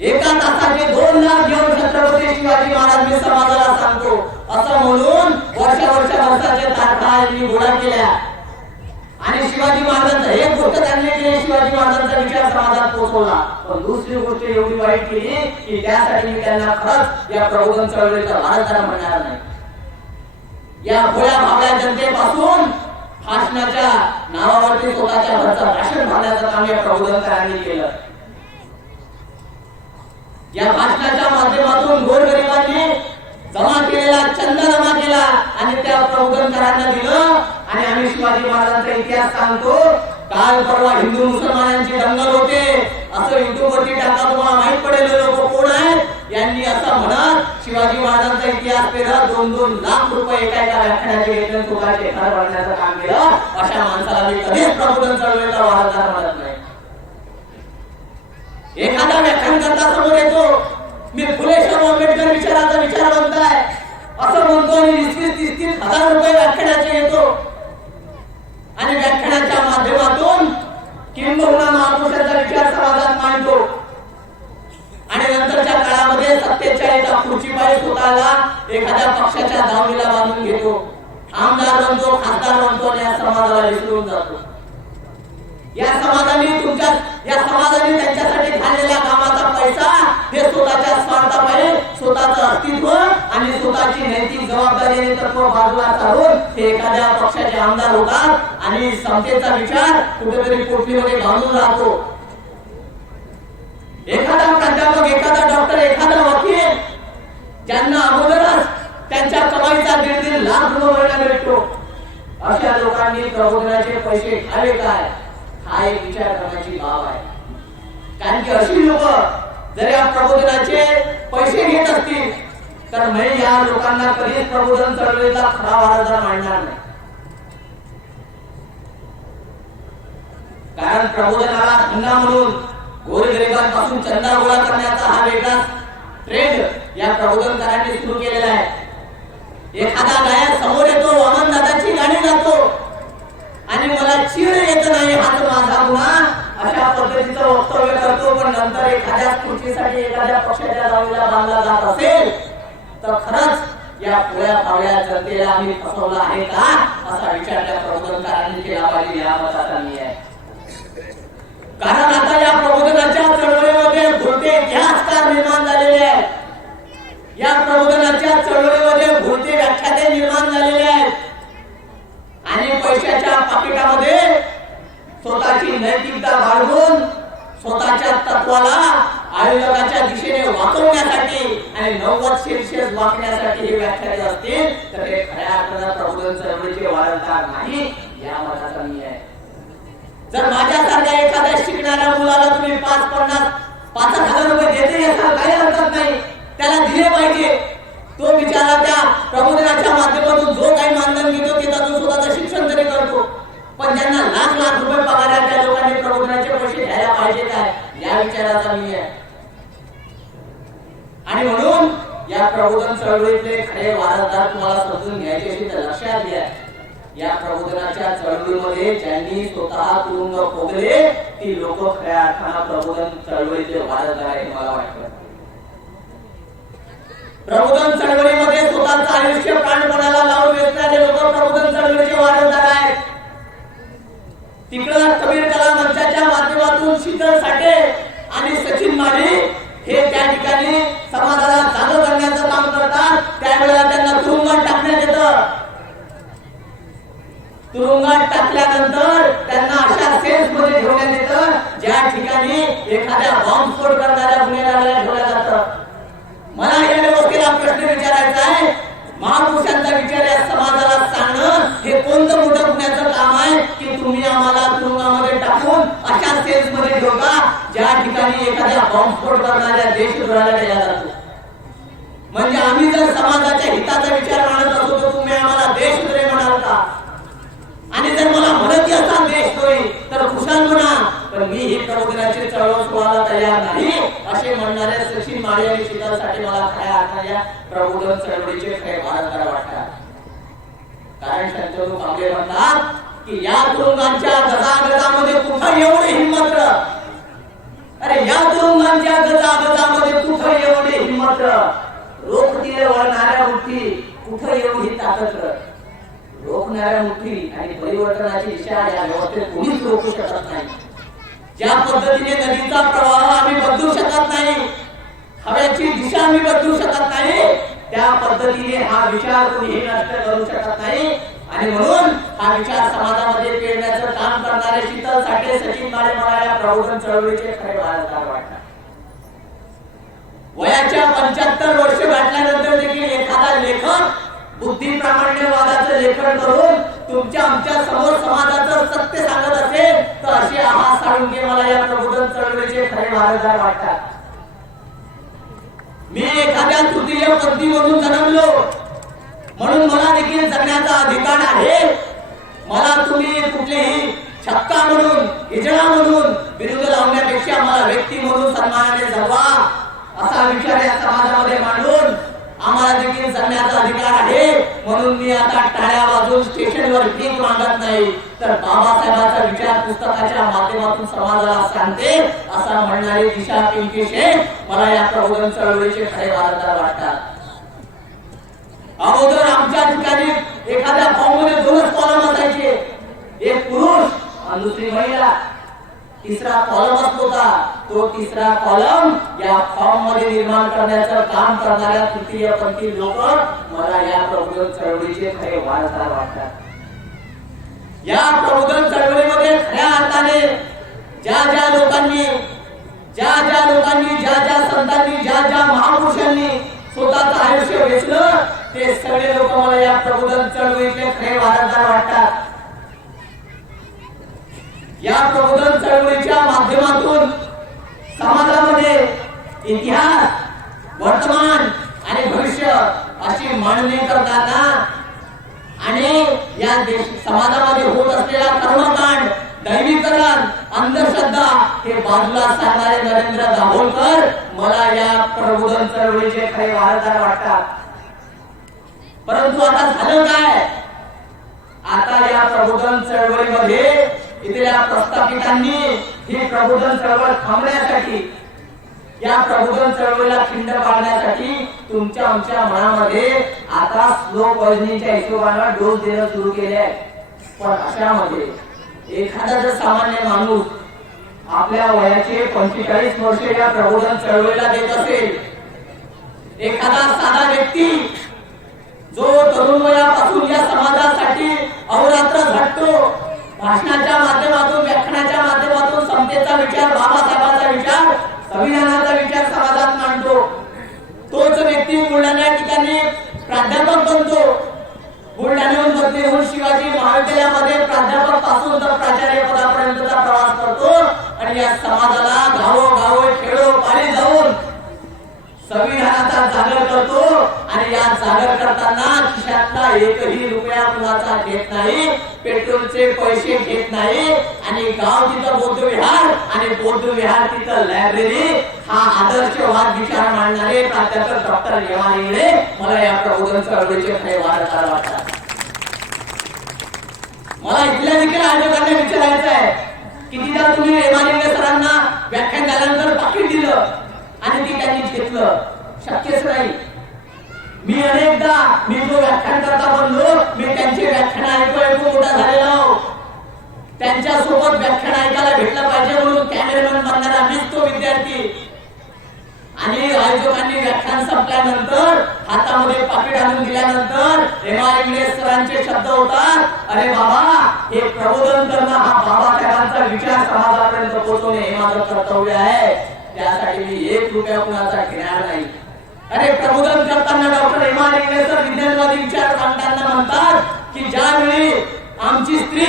एका तासाचे 2 लाख घेऊन छत्रपती शिवाजी महाराज मी समाजाला सांगतो असं म्हणून वर्षाच्या तारखा गोळा केल्या आणि शिवाजी महाराजांचा एक गोष्ट त्यांनी केली, शिवाजी महाराजांचा विचार समाजात पोहोचवला. पण दुसरी गोष्ट एवढी वाईट केली की त्यासाठी मी त्यांना खरंच या प्रबोधन चळवळीचा वारसदार म्हणणार नाही. या भोळ्या भावड्या जनतेपासून भाषणाच्या नावावरती स्वतःच्या घरचं राशन भागण्याचं काम या प्रबोधनकारांनी केलं. या भाषणाच्या माध्यमातून गोरगरिबांनी जमा केलेला चंदा जमा केला आणि त्या प्रबोधनकारांना दिलं आणि आम्ही शिवाजी महाराजांचा इतिहास सांगतो. काल परवा हिंदू मुसलमानांचे दंगल होते असं युट्यूबवरती टाका, तुम्हाला माहित पडेल लोक कोण आहेत. यांनी असं म्हणत शिवाजी महाराजांचा इतिहास पेरत 2-2 लाख रुपये एका व्याख्यानाचे घेतले, स्वतःचे घर बांधण्याचं काम केलं. अशा माणसाला मी कधीच प्रबोधन चळवळीचा वारसदार म्हणत नाही. एखादा व्याख्यानकर्ता समोर येतो, मी फुले शाहू आंबेडकर विचाराचा विचारवंत आहे असं म्हणतो आणि 20-30 हजार रुपये व्याख्यानाचे घेतो आणि व्याख्यानाच्या माध्यमातून किंबहुना महापुरुषांचा विचार समाजात मांडतो आणि नंतरच्या काळामध्ये सत्तेच्या एका खुर्चीपायी स्वतःला एखाद्या पक्षाच्या दावणीला बांधून घेतो, आमदार बनतो, खासदार बनतो आणि या समाजाला विसरून जातो. या समाजाने त्यांच्यासाठी घाललेल्या कामाचा पैसा हे स्वतःच्या स्वार्थापायी स्वतःचं अस्तित्व आणि स्वतःची नैतिक जबाबदारी तत्व बाजूला सारून हे एखाद्या पक्षाचे आमदार होतात आणि समतेचा विचार कुठेतरी पोटलीमध्ये बांधून राहतो. एखादा प्राध्यापक, एखादा डॉक्टर, एखादा वकील ज्यांना अगोदरच त्यांच्या कमाईचा 1.5 लाख रुपये महिना भेटतो, अशा लोकांनी प्रबोधनाचे पैसे घ्यावे काय, हा एक विचार करण्याची बाब आहे. कारण की अशी लोक जर या प्रबोधनाचे पैसे घेत असतील तर मी या लोकांना कधीच प्रबोधन चळवळीचा खरा वारसदार मानणार नाही. कारण प्रबोधनाला धंदा म्हणून गोरगरिबांपासून चंदा गोळा करण्याचा हा वेगळाच ट्रेंड या प्रबोधनकारांनी सुरू केलेला आहे. एखादा गायक समोर येतो, अमन दादाची गाणी गातो आणि मला चीड येत नाही हाच माझा गुन्हा अशा पद्धतीचं वक्तव्य करतो, पण नंतर एखाद्या खुर्चीसाठी एखाद्या पक्षाच्या दावेला बांधला जात असेल तर खरंच या पुऱ्या पावल्या जनतेला आम्ही फसवलं आहे का असा विचार त्या प्रबोधनकारांनी केला पाहिजे. या मताचा मी आहे. कारण आता या प्रबोधनाच्या चळवळीमध्ये भुरटे इतिहासकार निर्माण झालेले आहेत. या प्रबोधनाच्या चळवळीमध्ये भुरटे व्याख्याते निर्माण झालेले आहेत आणि पैशाच्या पाकिटामध्ये स्वतःची नैतिकता बाळगून स्वतःच्या तत्वाला आयोजकाच्या दिशेने वाकवण्यासाठी आणि 90 सेल्सिअस वाकण्यासाठी हे व्याख्याते असतील तर हे खऱ्या अर्थाने प्रबोधन चळवळीचे वारसदार नाही. या मताचा मी आहे. जर माझ्यासारख्या एखाद्या शिकणाऱ्या मुलाला तुम्ही 5,000 रुपये देते असाल काही हरकत नाही, त्याला दिले पाहिजे. तो बिचारा त्या प्रबोधनाच्या माध्यमातून जो काही मानधन घेतो ते त्यातून स्वतःचं शिक्षण तरी करतो. पण ज्यांना लाख लाख रुपये पगार आहे त्या लोकांनी प्रबोधनाचे पैसे घ्यायला पाहिजे काय या विचाराचा मी आहे. आणि म्हणून या प्रबोधन चळवळीतले खरे वारसदार तुम्हाला समजून घ्यायचे असेल तर लक्षात घ्या. या प्रबोधनाच्या चळवळीमध्ये ज्यांनी स्वतः तुरुंग भोगले ती लोक खऱ्या अर्थानं प्रबोधन चळवळीतले वारसदार आहेत मला वाटतं. प्रबोधन चळवळीमध्ये स्वतःचं आयुष्य प्राणपणाला लावून वेचणारे लोक प्रबोधन चळवळीचे वारसदार आहेत. तिकडं कबीर कला मंचाच्या माध्यमातून शीतल साठे आणि सचिन माळी हे त्या ठिकाणी समाजाला जागं करण्याचं काम करतात. त्यावेळेला त्यांना तुरुंगात टाकण्यात येतं. तुरुंगात टाकल्यानंतर त्यांना अशा सेल्स मध्ये ठेवण्यात येतं ज्या ठिकाणी एखाद्या बॉम्बस्फोट करणाऱ्या गुन्हेगाराला ठेवलं जातं. मला या व्यवस्थेला प्रश्न विचारायचा आहे, महापुरुषांचा विचार या समाजाला सांगणं हे कोणतं मोठं पुण्याचं काम आहे की तुम्ही आम्हाला तुरुंगामध्ये टाकून अशा सेल्स मध्ये ठेवता ज्या ठिकाणी एखाद्या बॉम्बस्फोट करणाऱ्या देशद्रोहाला केला जातो. म्हणजे आम्ही जर समाजाच्या हिताचा विचार मानत असतो तर तुम्ही आम्हाला देशद्रोही म्हणाल का? आणि जर मला म्हणत असाल देशद्रोही तर खुशाल म्हणा, पण मी ही प्रबोधनाची चळवळ सोडायला तयार नाही असे म्हणणाऱ्या सचिन माळी आणि शीतलसाठी मला खऱ्या अर्थाने या प्रबोधन चळवळीचे खरे वारसदार वाटतात. कारण शंतनू कांबळे म्हणतात की या तुरुंगांच्या गजागजामध्ये कुठं एवढी हिंमत? अरे या तुरुंगांच्या गजागजामध्ये कुठं एवढी हिंमत? रोखतील वळणाऱ्या मुठी कुठं एवढी ताकद? रोखणाऱ्या मुठी आणि परिवर्तनाची दिशा या व्यवस्थेत कोणीच रोखू शकत नाही. ज्या पद्धतीने नदीचा प्रवाह आम्ही बदलू शकत नाही, हवेची दिशा आम्ही बदलू शकत नाही, त्या पद्धतीने हा विचार कोणीही नष्ट करू शकत नाही. आणि म्हणून हा विचार समाजामध्ये पेरण्याचं काम करणारे शीतल साठे, सचिन माळे मला या प्रबोधन चळवळीचे खरे वारसदार वाटतात. वयाच्या 75 वर्ष गाठल्यानंतर देखील एखादा लेखक बुद्धिप्रामाण्यवादाचं लेखन करून तुमच्या आमच्या समोर समाजाचं सत्य सांगत असेल तर असे आहात साळुंखे मला या प्रबोधन चळवळीचे खरे वारसदार वाटतात. मी एखाद्या तृतीय पंथीमधून जन्मलो म्हणून मला देखील जगण्याचा अधिकार आहे. मला तुम्ही कुठलेही छक्का म्हणून, हिजडा म्हणून विरुद्ध लावण्यापेक्षा मला व्यक्ती म्हणून सन्मानाने जगवा असा विचार या समाजामध्ये मांडून आम्हाला देखील जगण्याचा अधिकार आहे. म्हणून मी आता टाळ्या वाजवून स्टेशनवर भीक मागत नाही तर बाबासाहेबांचा विचार पुस्तकाच्या माध्यमातून समाजाला सांगते असा म्हणणारी दिशा पिंकी शेख मला या प्रबोधन चळवळीचे खरे वारसदार वाटतात. अगोदर आमच्या ठिकाणी एखाद्या फॉर्म मध्ये 2च कॉलम असायचे, एक पुरुष आणि दुसरी महिला. तिसरा कॉलम असतो होता, तो तिसरा कॉलम या फॉर्म मध्ये निर्माण करण्याचं काम करणाऱ्या तृतीय पंथी लोक मला या प्रबोधन चळवळीचे खरे वारसदार वाटतात. या प्रबोधन चळवळीमध्ये खऱ्या अर्थाने ज्या ज्या लोकांनी, ज्या ज्या संतांनी, ज्या महापुरुषांनी स्वतःचं आयुष्य वेचलं ते सगळे लोक मला या प्रबोधन चळवळीचे खरे वारसदार वाटतात. या प्रबोधन चळवळीच्या माध्यमातून समाजामध्ये इतिहास, वर्तमान आणि भविष्य अशी मांडणी करताना आणि या समाजामध्ये होत असलेला कर्मकांड, दैवीकरण, अंधश्रद्धा हे बाजूला सारणारे नरेंद्र दाभोलकर मला या प्रबोधन चळवळीचे खरे वारसदार वाटतात. परंतु आता झालं काय? आता या प्रबोधन चळवळीमध्ये इथल्या प्रस्थापितांनी ही प्रबोधन चळवळ थांबण्यासाठी, या प्रबोधन चळवळीला खिंड पाडण्यासाठी तुमच्या आमच्या मनामध्ये आता स्लो पॉइझनिंगच्या हिशोबाने डोस देणं सुरू केले आहे. पण अशामध्ये एखादा जर सामान्य माणूस आपल्या वयाचे 45 वर्ष या प्रबोधन चळवळीला देत असेल, एखादा साधा व्यक्ती जो तरुण वयापासून या समाजासाठी अहोरात्र झटतो, भाषणाच्या माध्यमातून, व्याख्यानाच्या माध्यमातून समतेचा विचार, बाबासाहेबांचा विचार, संविधानाचा विचार समाजात मांडतो, तोच व्यक्ती बुलढाणा ठिकाणी प्राध्यापक बनतो. बुलढाण्याहून बदली होऊन शिवाजी महाविद्यालयामध्ये प्राध्यापक पासून तर प्राचार्य पदापर्यंतचा प्रवास करतो आणि या समाजाला गावोगाव खेडोपाडी जाऊन संविधानाचा जागर करतो. आणि या जागर करताना खिशातला एकही रुपया कुणाचा घेत नाही, पेट्रोलचे पैसे घेत नाही, आणि गाव तिथं बौद्ध विहार आणि बौद्ध विहार तिथं लायब्ररी, हा आदर्शवाद विचार मांडणारे प्राध्यापक डॉक्टर एम आर इंगळे मला या प्रबोधन चळवळीचे खरे वारसदार वाटतात. मला इथल्या देखील आयोजकांना विचारायचं आहे, कितीदा तुम्ही एम आर इंगळे सरांना व्याख्यान झाल्यानंतर पाकिट दिलं आणि ती त्यांनी घेतलं? शक्यच नाही. मी अनेकदा मी जो व्याख्यान करता बनलो, मी त्यांचे व्याख्यान ऐकू मोठा झालेलो. त्यांच्या सोबत व्याख्यान ऐकायला भेटलं पाहिजे म्हणून कॅमेरामॅन बनणारा मीच तो विद्यार्थी. आणि आयोजकांनी व्याख्यान संपल्यानंतर हातामध्ये पाकिट आणून दिल्यानंतर एम आर इंगळे सरांचे शब्द होतात, अरे बाबा, हे प्रबोधन करणं हा बाबासाहेबांचा विचार समाजापर्यंत पोहोचवणे हे माझं कर्तव्य आहे, त्यासाठी मी 1 रुपया कुणाचा घेणार नाही. अरे प्रबोधन करताना doctor M R Ingle sir विज्ञानवादी विचार मांडताना म्हणतात की ज्यावेळी आमची स्त्री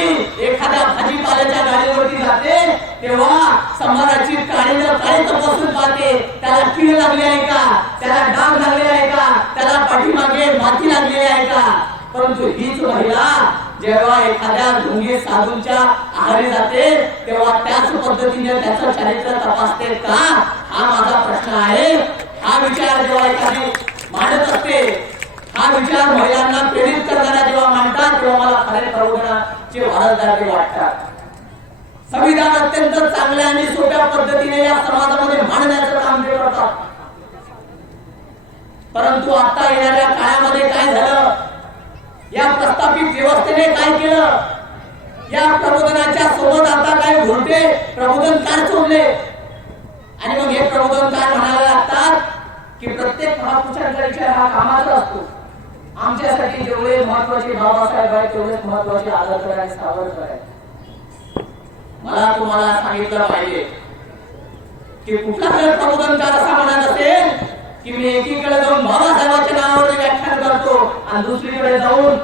एखाद्या भाजीपाल्याच्या गाडीवरती जाते तेव्हा समाजाची काळी तपासून पाहते, त्याला कीड लागली आहे का, त्याला डाग लागले आहे का, त्याला पाठीमागे माती लागली आहे का. परंतु हीच महिला जेव्हा एखाद्या ढोंगी साधूंच्या आहारी जाते तेव्हा त्याच पद्धतीने त्याचं चरित्र तपासते का, हा माझा प्रश्न आहे. हा विचार जेव्हा एखादी मांडत असते, हा विचार महिलांना प्रेरित करणारा जेव्हा मांडतात, तेव्हा मला खरे प्रबोधनाचे वारसदार वाटतात. संविधान अत्यंत चांगल्या आणि सोप्या पद्धतीने या समाजामध्ये मांडण्याचं काम ते करतात. परंतु आता येणाऱ्या काळामध्ये काय झालं, या प्रस्थापित व्यवस्थेने काय केलं, या प्रबोधनाच्या सोबत आता काय घोटे प्रबोधनकार सोडले. आणि मग हे प्रबोधनकार म्हणायला लागतात की प्रत्येक महापुरुषांचा विचार हा कामाचा असतो. आमच्यासाठी जेवढे महत्वाचे बाबासाहेब आहेत तेवढेच महत्वाचे आदर्श आणि सावरकर आहेत. मला तुम्हाला सांगितलं पाहिजे की कुठला जर प्रबोधनकार असा म्हणत असेल की मी एकीकडे जाऊन बाबासाहेबांच्या नावावरती व्याख्यान करतो आणि दुसरीकडे जाऊन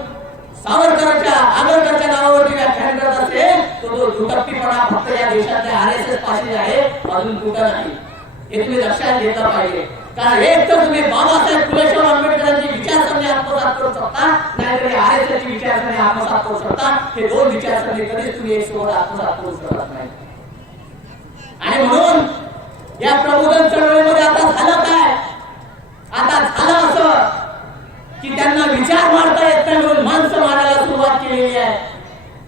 सावरकरांच्या आगरकरच्या नावावरती व्याख्यान करत असेल, तो दुटप्पीपणा फक्त या देशातल्या RSS पाशी आहे, अजून कुठं नाही. हे तुम्ही लक्षात घेतलं पाहिजे. कारण एक तर तुम्ही बाबासाहेब फुलेशाह आंबेडकरांची विचारसरणी आत्मसात करू शकता, नाहीतर RSS ची विचारसरणी आत्मसात करू शकता. हे दोन विचारसरणी कधीच तुम्ही एक सोबत आत्मसात करू शकत नाही. आणि म्हणून या प्रबोधन चळवळीमध्ये आता झालं काय, आता झालं असं की त्यांना विचार मांडता येत नाही म्हणून माणसं मारायला सुरुवात केलेली आहे.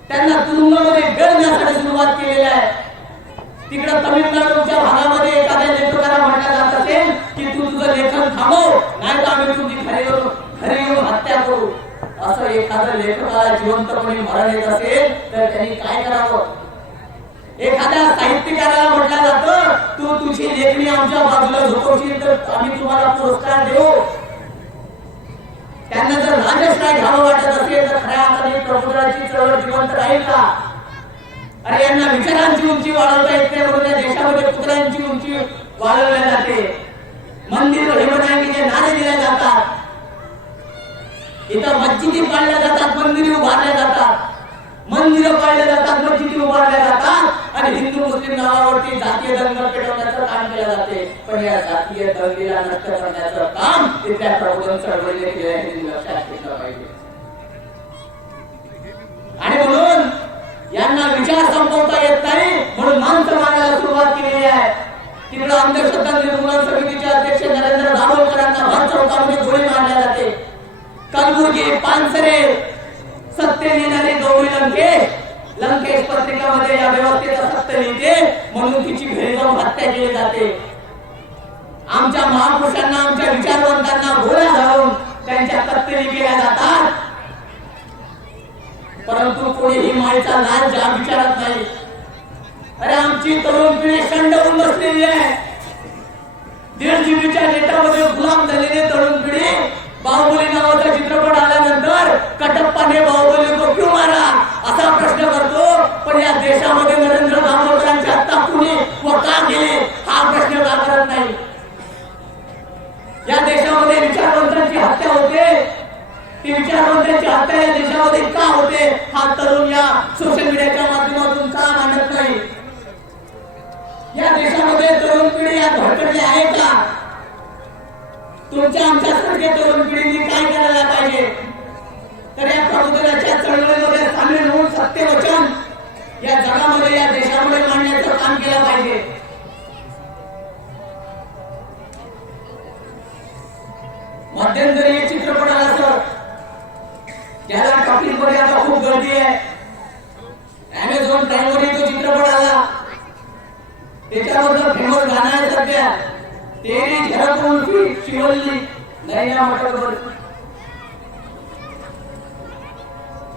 त्यांना तुरुंगामध्ये गळण्यासाठी सुरुवात केलेली आहे. तिकडे तमिळनाडूच्या भागामध्ये एखाद्या लेखकाला म्हटलं जात असेल की तू तुझं लेखन थांबव, नाही तर आम्ही तुझी घरी येऊन हत्या करू. असं एखाद्या लेखकाला जिवंतपणे मरण येत असेल तर त्यांनी काय करावं. एखाद्या साहित्यकाराला म्हटलं जातं तू तुझी लेखणी आमच्या बाजूला झोपवशील तर आम्ही तुम्हाला पुरस्कार देऊ. त्यांना जर राजश्राय घ्यावं वाटत असेल तर खऱ्या अर्थाने प्रबोधनाची चळवळ जिवंत राहील का. अरे यांना विचारांची उंची वाढवता येत नाही म्हणून या देशामध्ये पुतळ्यांची उंची वाढवल्या जाते. मंदिर हे म्हणाले नारे दिले जातात, इथं मस्जिदी पाळल्या जातात, मंदिरे उभारल्या जातात, मंदिरं पाळल्या जातात, मस्जिदी उभारल्या जातात. आणि हिंदू मुस्लिम नावावरती जातीय दंगल पेटवण्याचं काम केलं जाते. पण या जातीय दंगलीला नष्ट करण्याचं काम तिथल्या प्रबोधन चळवळीने केलं आहे हे लक्षात घेतलं पाहिजे. आणि म्हणून यांना विचार संपवता येत नाही म्हणून माणसं मारायला सुरुवात केलेली आहे. तिकडे अंधश्रद्धा निर्मूलन समितीचे अध्यक्ष नरेंद्र दाभोळकरांना भर चौकामध्ये गोळी मारल्या जाते. कलबुर्गी, पानसरे, सत्य लिहिणारी गौरी लंकेश पत्रिकामध्ये या व्यवस्थेचा सत्य लिहिते म्हणून तिची घरी जाऊन हत्या केली जाते. आमच्या महापुरुषांना, आमच्या विचारवंतांना गोळ्या घालून त्यांच्या कत्तली केल्या जातात. परंतु कोणीही मायचा लाज जा विचारत नाही. अरे आमची तरुण पिढी शंड होऊन बसलेली आहे. 1.5 जीबीच्या नेटामध्ये गुलाम झालेली तरुण पिढी बाहुबली नावाचा चित्रपट आल्यानंतर कटप्पाने बाहुबली को क्यों मारा असा प्रश्न करतो. पण या देशामध्ये नरेंद्र दाभोळकरांची हत्या कुणी व का केली हा प्रश्न का करत नाही. या देशामध्ये विचारवंतांची हत्या होते. ती विचारवंतांची हत्या या देशामध्ये का होते हा तरुण या सोशल मीडियाच्या माध्यमातून का मांडत नाही. या देशामध्ये तरुण पिढी या भडकटली आहे का. तुमच्या आमच्यासारखे तरुण पिढींनी काय करायला पाहिजे तर या प्रबोधनाच्या चळवळीमध्ये सामील होऊन सत्य वचन या जगामध्ये या देशामध्ये मांडण्याचं काम केलं पाहिजे. मध्यंतरी चित्रपट आला सर ज्याला टॉकीज मध्ये आता खूप गर्दी आहे. अमेझॉन प्राईम वर तो चित्रपट आला. त्याच्याबद्दल फेमस गाणं आहे सध्या तेरी झलक उल्फी शिवल्ली नाही ना मटकबर.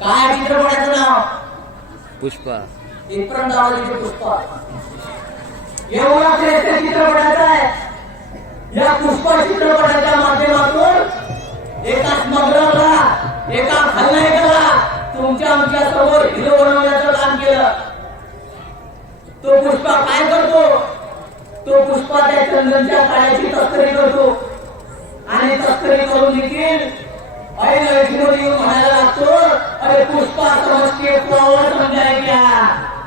काय चित्रपटाचं नाव पुष्पा. इथपर्यंत आवाजीचे पुष्पा. एवढा क्रेज त्या चित्रपटाचा आहे. या पुष्पा चित्रपटाच्या माध्यमातून एका स्मगलरला, एका खलनायकाला तुमच्या आमच्या समोर हिरो बनवण्याचं काम केलं. तो पुष्पा काय करतो. तो पुष्पा त्या चंदनच्या काळ्याची तस्करी करतो आणि तस्करी करून देखील ऐन ऐकून येऊन म्हणायला लागतो अरे पुष्पा समझ के फ्लावर समझाए क्या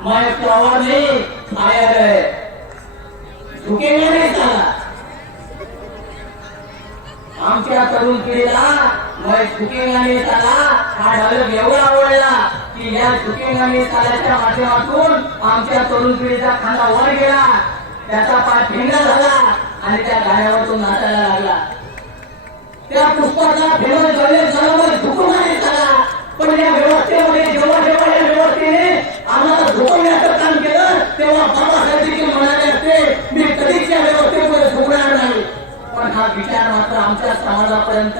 मैं फ्लावर नहीं आया गए झुकेगा नहीं साला. आमच्या तरुण पिढीला मैं झुकेगा नहीं साला हा डायलॉग एवढा आवडला की या झुकेगा नहीं सालाच्या माध्यमातून आमच्या तरुण पिढीचा खांदा वर गेला. त्याचा पाय ठेंगा झाला आणि त्या गाण्यावर तो नाचायला लागला. त्या पुष्पाचा फेमस झाल्यामुळे झुकवण्यात झाला. पण या व्यवस्थेमध्ये जेव्हा जेव्हा या व्यवस्थेने आम्हाला झुकवण्याचं काम केलं तेव्हा बाबासाहेब देखील म्हणाले असते मी कधीच या व्यवस्थेपुढे झुकणार नाही. पण हा विचार मात्र आमच्या समाजापर्यंत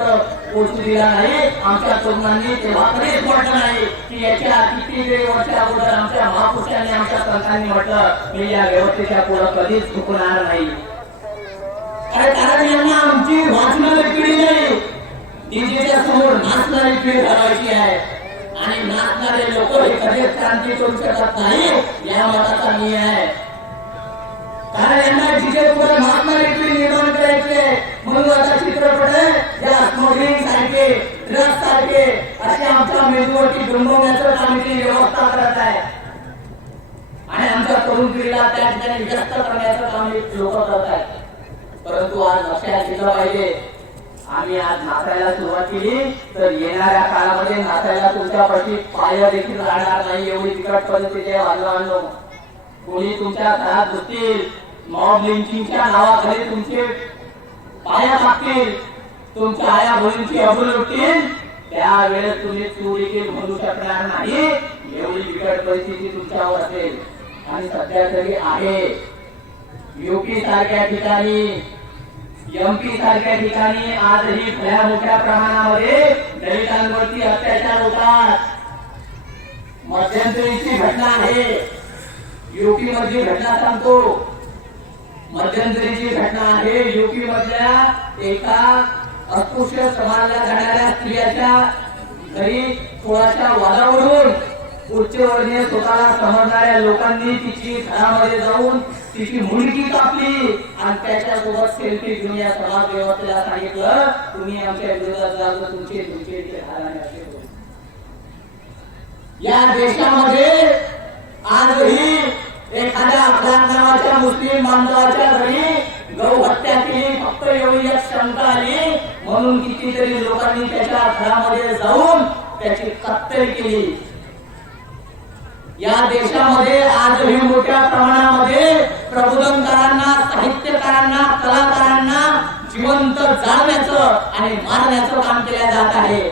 पोहोचू दिला नाही. आमच्या तरुणांनी तेव्हा कधीच म्हटलं नाही की याच्या किती वर्षा अगोदर आमच्या महापुरुषांनी आमच्या संतांनी म्हटलं मी या व्यवस्थेच्या पुढे कधीच झुकणार नाही. कारण यांना आमची वाचणारी पिढी नाही डीजेच्या समोर नाचणारी पिढी घडवायची आहे. आणि नाचणारे लोक हे कधीच क्रांती करू शकत नाही या मताचा मी आहे. कारण यांना डीजे पुढे नाचणारी पिढी निर्माण करायची आहे. म्हणून आता चित्रपट या स्मगलिंग सारखे ड्रग्ज सारखे असे आमच्या मेंदूवरती गमवण्याचं काम इथे व्यवस्था करत आहे. आणि आमच्या तरुण पिढीला त्या ठिकाणी व्यस्त करण्याचं काम लोक करत आहेत. परंतु आज लक्षात घेतलं पाहिजे आम्ही आज नाचायला सुरुवात केली तर येणाऱ्या काळामध्ये नाचायला तुमच्यापाशी पाय देखील राहणार नाही. एवढी बिकट परिस्थिती आहे बांधवांनो. कोणी तुमच्या घरात घुसतील मॉब लिंचिंगच्या नावाखाली तुमचे पाया टाकतील तुमच्या आया बहिणींची अबूल लुटतील त्यावेळेस तुम्ही चूर देखील म्हणू शकणार नाही. एवढी बिकट परिस्थिती तुमच्यावर असेल. आणि सध्या तरी आहे. यूपी सारख्या ठिकाणी एमपी सारख्या ठिकाणी आजही भल्या मोठ्या प्रमाणामध्ये दलितांवरती अत्याचार होतात. मध्यंतरीची घटना आहे. यूपी मधली घटना सांगतो. मध्यंतरीची घटना आहे. यूपी मधल्या एका अस्पृश्य समाजाला जाणाऱ्या स्त्रियाच्या घरी थोड्याशा वादावरून उच्चवर्णीय स्वतःला समजणाऱ्या लोकांनी तिची घरामध्ये जाऊन तिची मुलगी कापली आणि त्याच्यासोबत सेल्फी घेऊन या समाज व्यवस्थेला सांगितलं तुम्ही आमच्या विरोधात जाल तर तुमचे हाराने असे होईल. या देशामध्ये आजही एखाद्या अखलाक नावाच्या मुस्लिम बांधवाच्या घरी गौ हत्या केली, फक्त एवढी एक शंका आली म्हणून कितीतरी लोकांनी त्याच्या घरामध्ये जाऊन त्याची कत्तल केली. या देशामध्ये आजही मोठ्या प्रमाणामध्ये प्रबोधनकारांना, साहित्यकारांना, कलाकारांना जिवंत जाळण्याचं आणि मारण्याचं काम केलं जात आहे.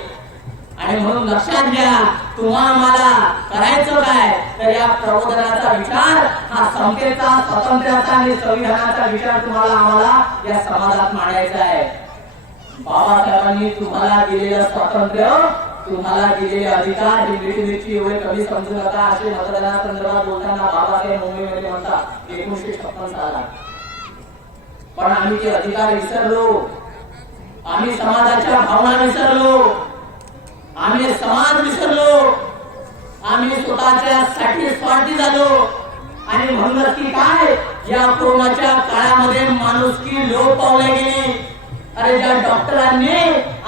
आणि म्हणून लक्षात घ्या, तुम्हाला मला करायचं काय तर या प्रबोधनाचा विचार हा समतेचा, स्वातंत्र्याचा आणि संविधानाचा विचार तुम्हाला आम्हाला या समाजात मांडायचा आहे. बाबासाहेबांनी तुम्हाला दिलेलं स्वातंत्र्य, तुम्हाला दिलेले अधिकार हे मिठी एवढे कमी समजू नका. असे मतदानासंदर्भात बोलताना बाबासाहेब मुंबईमध्ये म्हणतात 1956 सालात. पण आम्ही ते अधिकार विसरलो, आम्ही समाजाच्या भावना विसरलो, आम्ही समाज विसरलो, आम्ही स्वतःच्या साठी स्वार्थी झालो. आणि म्हणूनच की काय, या कोरोनाच्या काळामध्ये माणुसकी लोप पावली गेली. अरे ज्या डॉक्टरांनी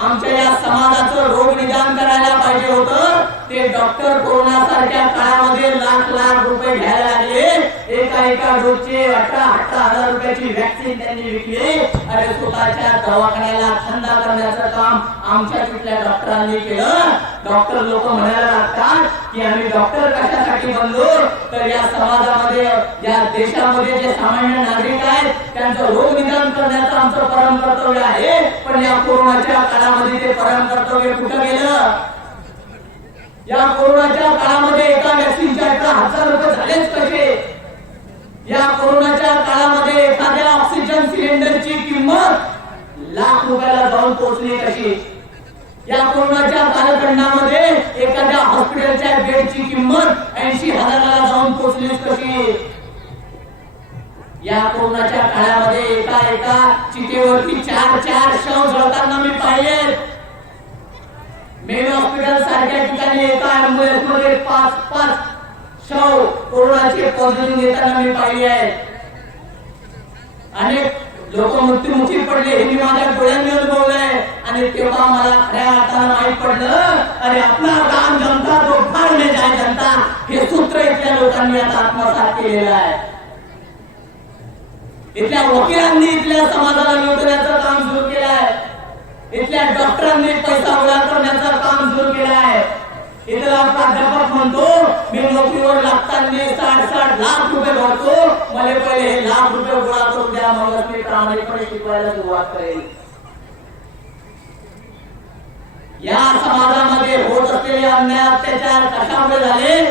आमच्या या समाजाचं रोग निदान करायला पाहिजे होतं, ते डॉक्टर कोरोना सारख्या काळामध्ये लाख लाख रुपये घ्यायला लागले. एका डोसचे 18,000 रुपयाची व्हॅक्सिन त्यांनी विकली. अरे स्वतःच्या दवाखान्याला थंड करण्याचं काम आमच्या तिथल्या डॉक्टरांनी केलं. डॉक्टर लोक म्हणायला लागतात की आम्ही डॉक्टर कशासाठी बनलो तर या समाजामध्ये, या देशामध्ये जे सामान्य नागरिक आहेत त्यांचं रोग निदान करण्याचं आमचं परम कर्तव्य आहे. पण या कोरोनाच्या काळामध्ये ते परम कर्तव्य कुठं गेलं? या कोरोनाच्या काळामध्ये एका व्हॅक्सिनच्या 18,000 रुपये झालेच कसे? या कोरोनाच्या काळामध्ये एखाद्या ऑक्सिजन सिलेंडरची किंमत लाख रुपयाला जाऊन पोहोचली कशी? या कोरोनाच्या कालखंडामध्ये एखाद्या हॉस्पिटलच्या बेडची किंमत 80,000ला जाऊन पोहोचली कशी? या कोरोनाच्या काळामध्ये एका चितेवरती 4 शव जळताना मी पाहिले. मेन हॉस्पिटल सारख्या ठिकाणी एका अँब्युलन्स मध्ये 5 शव कोरोनाचे पॉझिटिव्ह देताना मी पाहिले आहेत. अनेक लोक मृत्युमुखी पडले हे मी माझ्या डोळ्यांनी अनुभवलंय. आणि तेव्हा मला खऱ्या अर्थानं माहीत पडलं, अरे आपला काम जनता तो फाडणे जाय जनता, हे सूत्र इथल्या लोकांनी आता आत्मसात केलेलं आहे. इथल्या वकिलांनी इथल्या समाजाला लुटण्याचं काम सुरू केलं आहे. इथल्या डॉक्टरांनी पैसा गोळा करण्याचं काम सुरू केलं आहे. इथला प्राध्यापक म्हणतो मी नोकरीवर लागताना 60 लाख रुपये भरतो, मला पहिले हे लाख रुपये गोळा करून द्या, मगच मी प्रामाणिकपणे शिकवायला सुरुवात करेल. या समाजामध्ये होत असलेले अन्याय अत्याचार कशामुळे झाले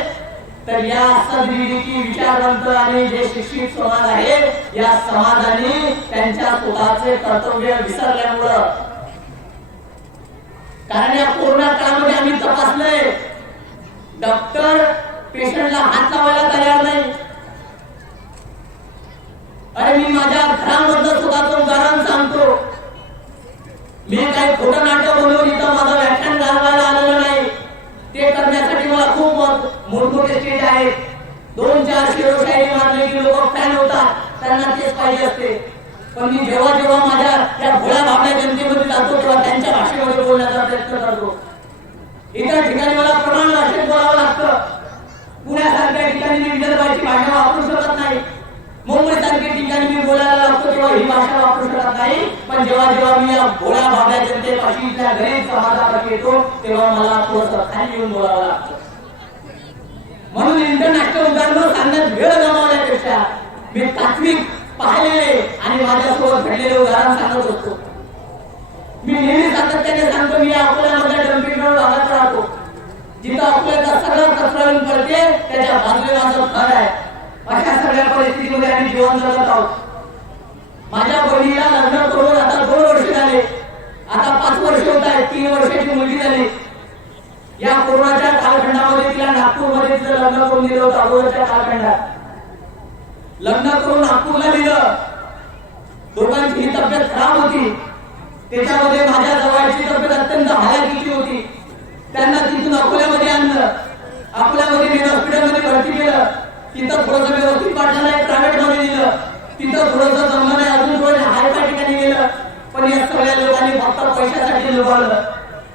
तर या सद्विवेकी विचारवंत आणि जे शिक्षित समाज आहे या समाजाने त्यांच्या स्वतःचे कर्तव्य विसरल्यामुळं. कारण या कोरोना काळामध्ये आम्ही तपासलंय, डॉक्टर पेशंटला हात लावायला तयार नाही. अरे मी माझ्या घरामधलं स्वतःचं उदाहरण सांगतो. मी काही खोटं नाटक बनवून इथं माझं व्याख्यान घालवायला आलेलं नाही. ते करण्यासाठी मला खूप मोठमोठे स्टेज आहेत. 2-4 शिरोशाही मारले की लोक फॅन होतात, त्यांना तेच पाहिजे असते. पण मी जेव्हा माझ्या या भोळ्या भाबड्या जनतेमध्ये जातो तेव्हा त्यांच्या भाषेमध्ये बोलण्याचा प्रयत्न करतो. इतर ठिकाणी मला प्रमाण भाषेत बोलावं लागतं. पुण्यासारख्या ठिकाणी मी विदर्भाची भाषा वापरू शकत नाही. मुंबईसारख्या ठिकाणी मी बोलायला लागतो तेव्हा ही भाषा वापरू शकत नाही. पण जेव्हा मी या भोळ्या भाबड्या जनतेपाशी इथल्या गरीब समाजापाशी येतो तेव्हा मला थोडंसं खाली येऊन बोलावं लागतं. म्हणून इंटरनॅशनल उदाहरणं सांगण्यात वेळ गमावण्यापेक्षा मी तात्विक पाहिलेले आणि माझ्यासोबत घडलेले उदाहरण सांगत असतो. मी नेहमी सातत्याने सांगतो मी अकोल्यामधल्या डम्पिंग ग्राउंड भागात राहतो. जिथं अकोल्याचा सगळं कचरा येऊन पडते त्याच्या बाजूला माझं घर आहे. अशा सगळ्या परिस्थितीमध्ये आम्ही जीवन जगत आहोत. माझ्या बहिणीला लग्न करून आता 2 वर्ष झाले, आता 5 वर्ष होत आहेत. 3 वर्षाची मुलगी झाली. या कोरोनाच्या कालखंडामध्ये तिला नागपूरमध्ये तिचं लग्न करून दिलं होतं. अगोदरच्या कालखंडात लग्न करून नागपूरला दिलं. दोघांची तब्येत खराब होती. त्याच्यामध्ये माझ्या जवळची तब्येत अत्यंत हलाखीची होती. त्यांना तिथून अकोल्यामध्ये आणलं. अकोल्यामध्ये मी हॉस्पिटलमध्ये भरती केलं. तिथं थोडंसं व्यवस्थित वाटलं नाही, प्रायव्हेट मध्ये दिलं. तिथं थोडंसं जमलं नाही, अजून थोडं हायफाय ठिकाणी गेलं. पण या सगळ्या लोकांनी फक्त पैशासाठी लुबाडलं.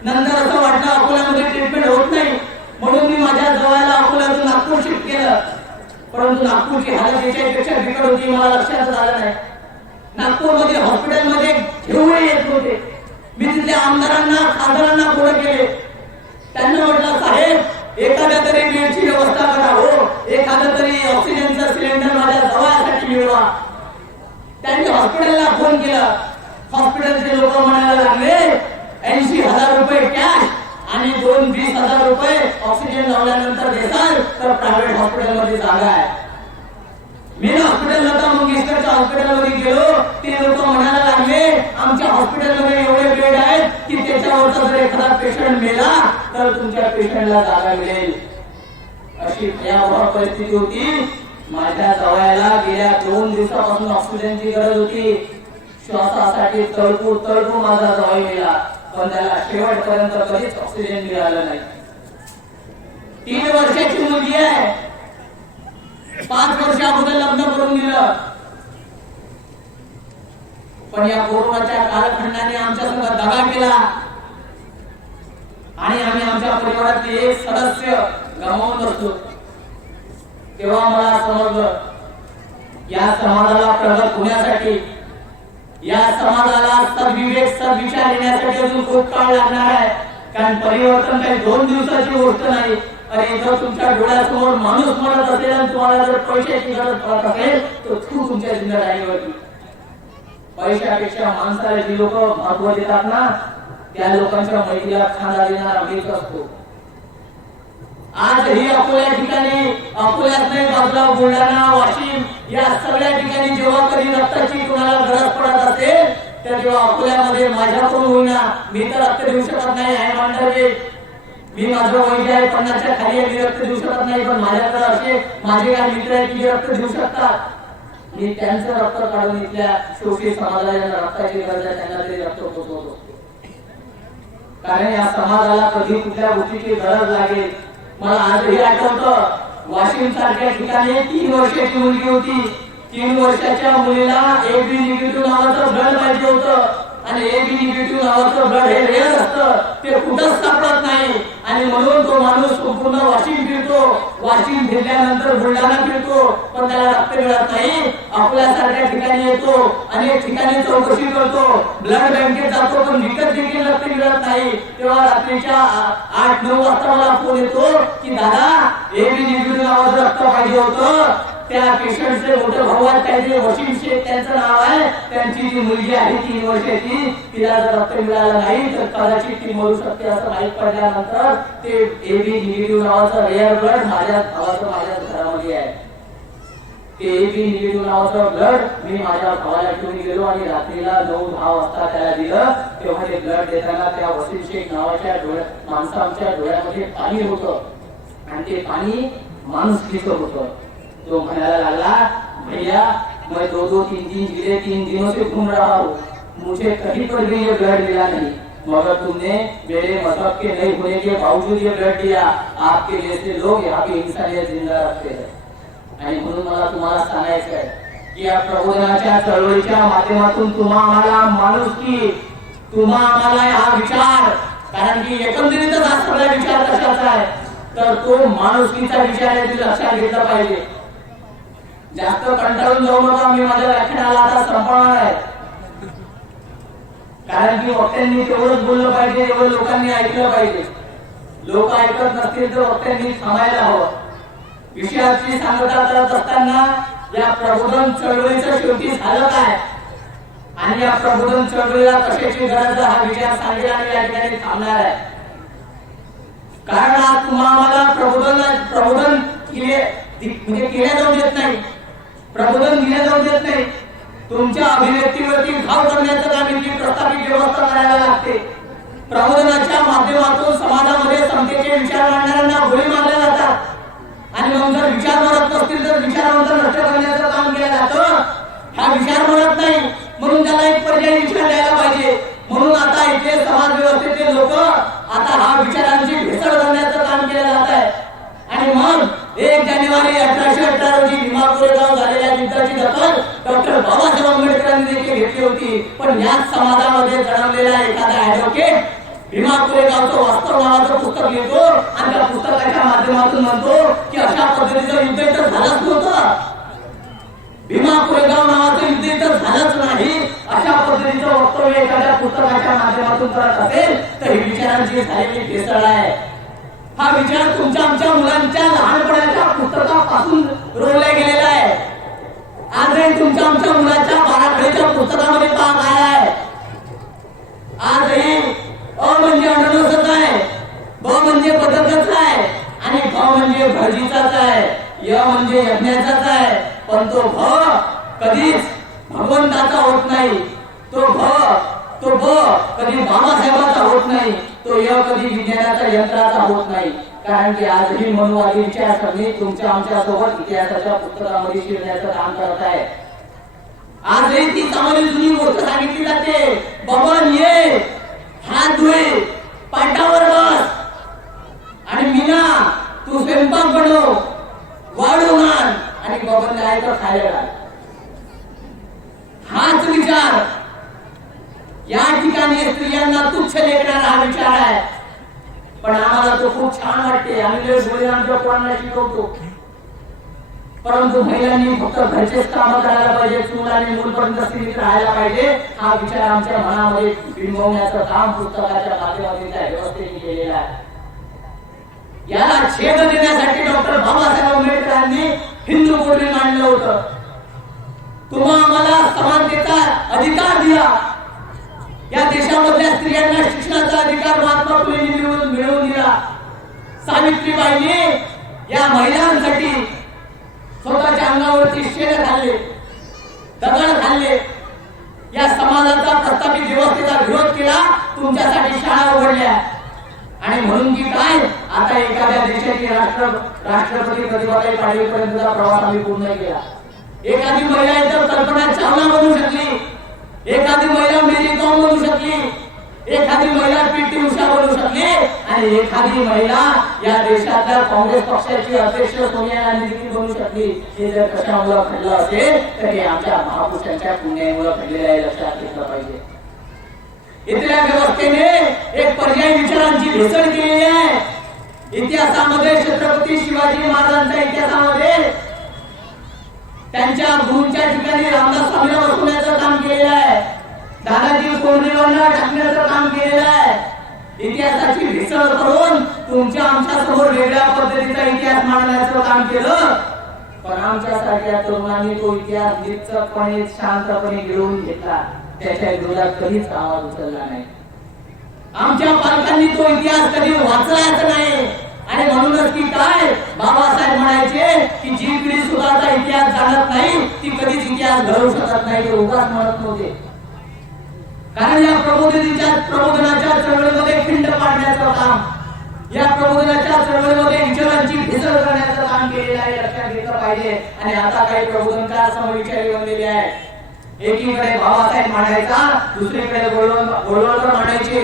नंतर असं वाटलं अकोल्यामध्ये ट्रीटमेंट होत नाही म्हणून मी माझ्या जवळला अकोल्यातून नागपूर शिफ्ट केलं. परंतु नागपूरची हालत याच्यापेक्षा बिकट होती, मला लक्षात झालं नाही. नागपूरमध्ये हॉस्पिटलमध्ये घेऊनही येत नव्हते. मी तिथल्या आमदारांना खासदारांना पुढे केले. त्यांना म्हटलं, साहेब एखाद्या तरी बेडची व्यवस्था करा, हो एखादा तरी ऑक्सिजनचा सिलेंडर माझ्या जवळसाठी मिळवा. त्यांनी हॉस्पिटलला फोन केला. हॉस्पिटलचे लोक म्हणायला लागले 80,000 रुपये कॅश आणि 20,000 रुपये ऑक्सिजन लावल्यानंतर देसाल तर प्रायव्हेट हॉस्पिटलमध्ये जागा आहे. मी हॉस्पिटल नव्हता, मंगेशकरच्या हॉस्पिटलमध्ये गेलो. ते लोक म्हणायला लागले आमच्या हॉस्पिटलमध्ये एवढे बेड आहेत की त्याच्यावरचा जर एखादा पेशंट मेला तर तुमच्या पेशंटला जागा मिळेल. अशी भयावह परिस्थिती होती. माझ्या जवळला गेल्या 2 दिवसापासून ऑक्सिजनची गरज होती. श्वासासाठी तळपू तळपू माझा जवळ गेला, पण त्याला शेवटपर्यंत कधीच ऑक्सिजन मिळालं नाही. 3 वर्षाची मुलगी आहे. 5 वर्ष अगोदर लग्न करून दिलं. पण या कोरोनाच्या कालखंडाने आमच्या संग दगा केला आणि आम्ही आमच्या परिवारातले एक सदस्य गमावून बसलो. तेव्हा मला समजलं या समाजाला प्रगत होण्यासाठी, या समाजाला सद्विवेक सद्विचार येण्यासाठी अजून खूप काळ लागणार आहे. कारण परिवर्तन काही 2 दिवसाची गोष्ट नाही. अरे जर तुमच्या डोळ्यासमोर माणूस मरत असेल आणि तुम्हाला जर पैशाची गरज पडत असेल तर तुमच्या जिम्मेदारीवरती. पैशापेक्षा माणसाला जी लोक महत्व देतात ना त्या लोकांच्या मैत्रीला खांदा देणारा मीच असतो. आज ही अकोल्या ठिकाणी, अकोल्यात नाही बाजूला बुलढाणा, वाशिम या सगळ्या ठिकाणी जेव्हा कधी रक्ताची कोणाला गरज पडत असेल तर जेव्हा अकोल्यामध्ये माझ्याकडून होईना, मी तर रक्त देऊ शकत नाही आहे मांडवे, मी माझं वैद्य आहे 50च्या खाली मी रक्त देऊ शकत नाही, पण माझ्याकडे असे माझे काही मित्र आहेत की रक्त देऊ शकतात. मी त्यांचं रक्त काढून इथल्या शोषित समाजाला रक्ताची गरज आहे त्यांना तरी रक्त पोचवतो. कारण या समाजाला कधी कुठल्या गोष्टीची गरज लागेल. मला आजही आठवतं वाशिम सारख्या ठिकाणी 3 वर्षाची मुलगी होती. 3 वर्षाच्या मुलीला AB निगेटिव्ह नावाचं ब्लड पाहिजे होतं आणि AB निगेटिव्ह नावाचं ब्लड हे रेअर असतं, ते कुठंच सापडत नाही. आणि म्हणून तो माणूस संपूर्ण वाशिम फिरतो, वाशिम फिरल्यानंतर बुलढाणा फिरतो, पण त्याला रक्त मिळत नाही. आपल्यासारख्या ठिकाणी येतो, अनेक ठिकाणी चौकशी करतो, ब्लड बँकेत जातो, पण विकत देखील रक्त मिळत नाही. तेव्हा रात्रीच्या 8-9 वाजता मला फोन येतो की दादा AB निगेटिव्ह नावाचं रक्त पाहिजे होतं. त्या पेशंटचे मोठे भाऊ आहेत काहीतरी वशीम शेख त्यांचं नाव आहे, त्यांची जी मुलगी आहे 3 वर्षाची, तिला जर रक्त मिळालं नाही तर कदाचित ती मरू शकते असं माहीत पडल्यानंतर ते AB निगेटिव्ह नावाचं रेअर ब्लड माझ्या भावाचं माझ्या घरामध्ये आहे. ते AB निगेटिव्ह नावाचं ब्लड मी माझ्या भावाला घेऊन गेलो आणि रात्रीला 9-10 वाजता त्याला दिलं. तेव्हा ते ब्लड देताना त्या वशीम शेख नावाच्या माणसाच्या डोळ्यामध्ये पाणी होतं आणि ते पाणी माणुसकीचं होतं. तो म्हणायला लागला भैया मैं 2-2, 3-3 जिले 3 दिनों से घूम रहा हूँ, मुझे कहीं पर भी ये ब्लड मिला नहीं, मगर तुमने मेरे मजहब के नहीं होने के बावजूद ये ब्लड दिया. आपके जैसे लोग यहाँ पे इंसानियत जिंदा रखते हैं. आणि म्हणून मला तुम्हाला सांगायचं आहे की या प्रबोधनाच्या चळवळीच्या माध्यमातून तुम्हा आम्हाला माणुसकी, तुम्हा आम्हाला हा विचार, कारण की एकंदरीतच हा सगळा विचार कशाचा आहे तर तो माणुसकीचा विचार आहे, तुम्ही लक्षात घेतला पाहिजे. जास्त कंटाळून जाऊ नका, मी माझ्या व्याख्यानाला आता संपवणार आहे. कारण की वक्त्यांनी तेवढंच बोललं पाहिजे जेवढं लोकांनी ऐकलं पाहिजे. लोक ऐकत नसतील तर वक्त्यांनी थांबायला हवं. विषयाची सांगता करत असताना या प्रबोधन चळवळीचं शेवटी झालं काय आणि या प्रबोधन चळवळीला कशाची गरज हा विचार सांगेल आणि या ठिकाणी थांबणार आहे. कारण आज तुम्हाला प्रबोधन म्हणजे केल्या जाऊ देत नाही, प्रबोधन दिल्या जाऊ देत नाही. तुमच्या अभिव्यक्तीवरती घाव करण्याचं काम इथली प्रस्थापित व्यवस्था करायला लागते. प्रबोधनाच्या माध्यमातून समाजामध्ये समतेचे विचार मांडणाऱ्यांना गोळी मारल्या जातात आणि मग जर विचार मारत नसतील तर विचारांतर नष्ट करण्याचं काम केलं जातं. हा विचार मारत नाही म्हणून त्याला एक पर्यायी विचार द्यायला पाहिजे. म्हणून आता इथे समाज व्यवस्थेचे लोक आता हा विचारांची भेसळ करण्याचं काम केलं जात आहे. आणि मग 1 जानेवारी 1818 रोजी भीमा कोरेगाव झालेल्या युद्धाची दखल डॉक्टर बाबासाहेब आंबेडकरांनी देखील घेतली होती. पण याच समाजामध्ये जन्मलेला एखादा ऍडव्होकेट भीमा कोरेगावचं वास्तव नावाचं पुस्तक लिहितो आणि त्या पुस्तकाच्या माध्यमातून म्हणतो की अशा पद्धतीचं युद्ध इथं झालंच नव्हतं. भीमा कोरेगाव नावाचं युद्ध इथं झालंच नाही अशा पद्धतीचं वक्तव्य एखाद्या पुस्तकाच्या माध्यमातून करत असेल तर ही विचारांची झालेली भेसळ आहे. हा विचार तुमच्या आमच्या मुलांच्या लहानपणाच्या पुस्तकापासून रोवला गेलेला आहे. आजही तुमच्या आमच्या मुलाच्या बाराखडीच्या पुस्तकामध्ये पाहत आहे. आजही अ म्हणजे अननसच आहे, ब म्हणजे बदकच आहे आणि भ म्हणजे भटजीचाच आहे, य म्हणजे यज्ञाचाच आहे. पण तो भ कधीच भगवंताचा होत नाही, तो ब कधी बाबासाहेबाचा होत नाही, तो य कधी विज्ञानाचा यंत्राचा होत नाही. कारण की आजही मनुवादी विचारसरणी तुमच्या आमच्या सोबत इतिहासाच्या पुस्तकामध्ये शिरण्याचं काम करत आहे. आजही ती चांगली जुनी गोष्ट सांगितली जाते, बबन ये, हात धुए, पाटावर बस आणि मीना तू स्वयंपाक बनव, वाढून आण आणि बबन काय तर खायला घाल. हाच विचार या ठिकाणी स्त्रियांना तुच्छ लेखणारा हा विचार आहे. पण आम्हाला तो खूप छान वाटते. आम्ही लय बोले आमच्या पोरांना शिकवतो, परंतु महिलांनी फक्त घरचेच काम करायला पाहिजे, चूल आणि मूलपर्यंत सीमित राहायला पाहिजे हा विचार आमच्या मनामध्ये बिंबवण्याचं काम पुस्तकाच्या माध्यमातून त्या व्यवस्थेने केलेलं आहे. याला छेद देण्यासाठी डॉक्टर बाबासाहेब आंबेडकरांनी हिंदू कोड मांडलं होतं. तुम्हा आम्हाला समानतेचा अधिकार दिला. या देशामधल्या स्त्रियांना शिक्षणाचा अधिकार महात्मा फुलेंनी मिळवून दिला. सावित्रीबाईंनी या महिलांसाठी स्वतःच्या अंगावरती शेण खाल्ले, दगड खाल्ले, या समाजाचा प्रस्थापित व्यवस्थेचा विरोध केला, तुमच्यासाठी शाळा उघडल्या. आणि म्हणून की काय आता एखाद्या देशाची राष्ट्रपती प्रतिभाताई पाटील पर्यंतचा प्रवास आम्ही पूर्ण केला. एखादी महिला इतर कल्पना चावला बनू शकली, एखादी महिला मेरी कॉम बनू शकली, एखादी महिला पीटी उषा बनू शकली आणि एखादी महिला या देशातल्या काँग्रेस पक्षाची अध्यक्ष सोनिया गांधी देखील बनू शकली. हे जर कशामुळे घडलं असेल तर हे आमच्या महापुरुषांच्या पुण्यामुळे घडलेलं आहे, लक्षात घेतलं पाहिजे. इथल्या व्यवस्थेने एक पर्यायी विचारांची भेसळ केलेली आहे. इतिहासामध्ये छत्रपती शिवाजी महाराजांच्या इतिहासामध्ये त्यांच्या गुरूंच्या ठिकाणी रामदास स्वामीला बसवण्याचं काम केलेलं आहे, दादाजी कोंडदेवांना टाकण्याचं काम केलेलं आहे. इतिहासाची भेसळ करून तुमच्या आमच्या समोर वेगळ्या पद्धतीचा इतिहास मांडण्याचं काम केलं. पण आमच्यासारख्या तरुणांनी तो इतिहास निश्चितपणे शांतपणे गिळून घेतला, त्याच्या विरोधात कधीच आवाज उचलला नाही. आमच्या पालकांनी तो इतिहास कधी वाचलाच नाही. आणि म्हणूनच की काय बाबासाहेब म्हणायचे की जी पिढी सुद्धा इतिहास जाणत नाही ती कधीच इतिहास घडवू शकत नाही. ते उगाच म्हणत नव्हते, कारण या प्रबोधनाच्या चळवळीमध्ये खिंड पाडण्याचं काम, या प्रबोधनाच्या चळवळीमध्ये विचारांची भेसळ करण्याचं काम केलेलं आहे, लक्षात घेतलं पाहिजे. आणि आता काही प्रबोधनकार समविचारी बनलेले आहेत. एकीकडे बाबासाहेब मांडायचा, दुसरीकडे गोळवळकर मांडायचे.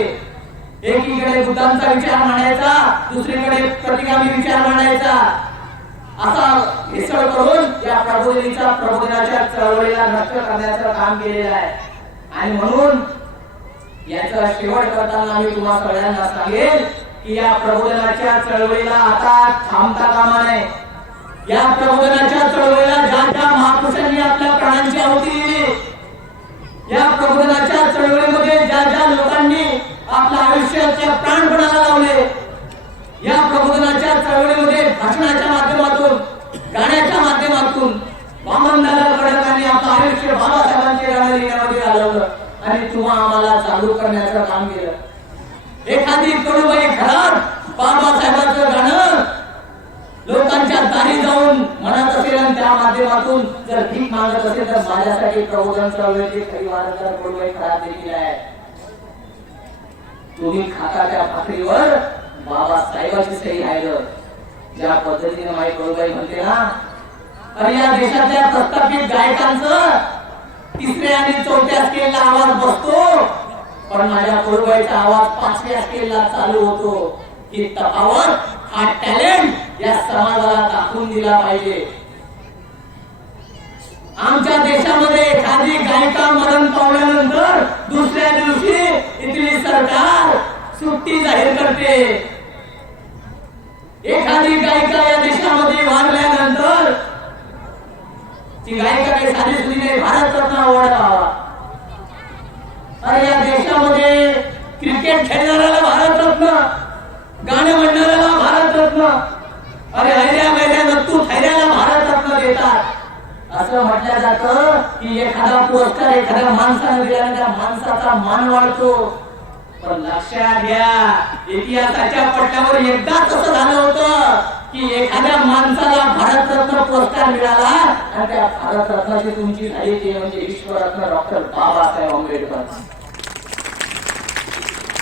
एकीकडे बुद्धांचा विचार मांडायचा, दुसरीकडे प्रतिगामी विचार मांडायचा. असा भेसळ करून या प्रबोधनाच्या चळवळीला नष्ट करण्याचं काम केलेलं आहे. आणि म्हणून याचा शेवट करताना मी तुम्हा सगळ्यांना सांगेल की या प्रबोधनाच्या चळवळीला आता थांबता कामा नये. या प्रबोधनाच्या चळवळीला ज्या ज्या महापुरुषांनी आपल्या प्राणांची आहुती दिली, या प्रबोधनाच्या चळवळीमध्ये ज्या ज्या लोकांनी आपल्या आयुष्याच्या प्राणपणाला लावले, या प्रबोधनाच्या चळवळीमध्ये भाषणाच्या माध्यमातून, गाण्याच्या माध्यमातून वामनदादा खडकांनी आपलं आयुष्य बाबासाहेबांचे गाणं लिहिण्यामध्ये घालवलं आणि तुम्हा आम्हाला चालू करण्याचं काम केलं. एखादी कडूबाई घरात बाबासाहेबांचं गाणं लोकांच्या दारी जाऊन म्हणत असेल आणि त्या माध्यमातून जर भीक मागत असेल तर माझ्यासाठी प्रबोधन चळवळीची खरी वारंवार कडूबाई खराब देखील आहे. तुम्ही खाता त्या भाकरीवर बाबासाहेबांची सही आहे. ज्या पद्धतीने माझी कडूबाई म्हणते ना, अरे या देशातल्या प्रस्थापित गायकांचं तिसऱ्या आणि चौथ्या स्केलला आवाज बसतो, पण माझ्या कडूबाईचा आवाज 5व्या स्केलला चालू होतो. ही तफावत, हा टॅलेंट या समाजाला दाखवून दिला पाहिजे. आमच्या देशामध्ये एखादी गायिका मरण पावल्यानंतर दुसऱ्या दिवशी इथली सरकार सुट्टी सुट्टी जाहीर करते. एखादी गायिका या देशामध्ये वाढल्यानंतर ती गायिका काही साधी सुधी नाही, भारतरत्न अवॉर्ड लावा. अरे या देशामध्ये क्रिकेट खेळणाऱ्याला भारतरत्न, गाणं म्हणणाऱ्याला भारतरत्न, अरे हैऱ्या मैऱ्या नत्तू थैऱ्याला भारतरत्न देतात. असं म्हटलं जातं की एखादा पुरस्कार एखाद्या माणसाने दिल्याने त्या माणसाचा मान वाढतो. पण लक्षात घ्या, इतिहासाच्या पट्ट्यावर एकदाच असं झालं होतं की एखाद्या माणसाला भारतरत्न पुरस्कार मिळाला आणि त्या भारतरत्नाची तुमची झाली ती म्हणजे विश्वरत्न डॉक्टर बाबासाहेब आंबेडकर.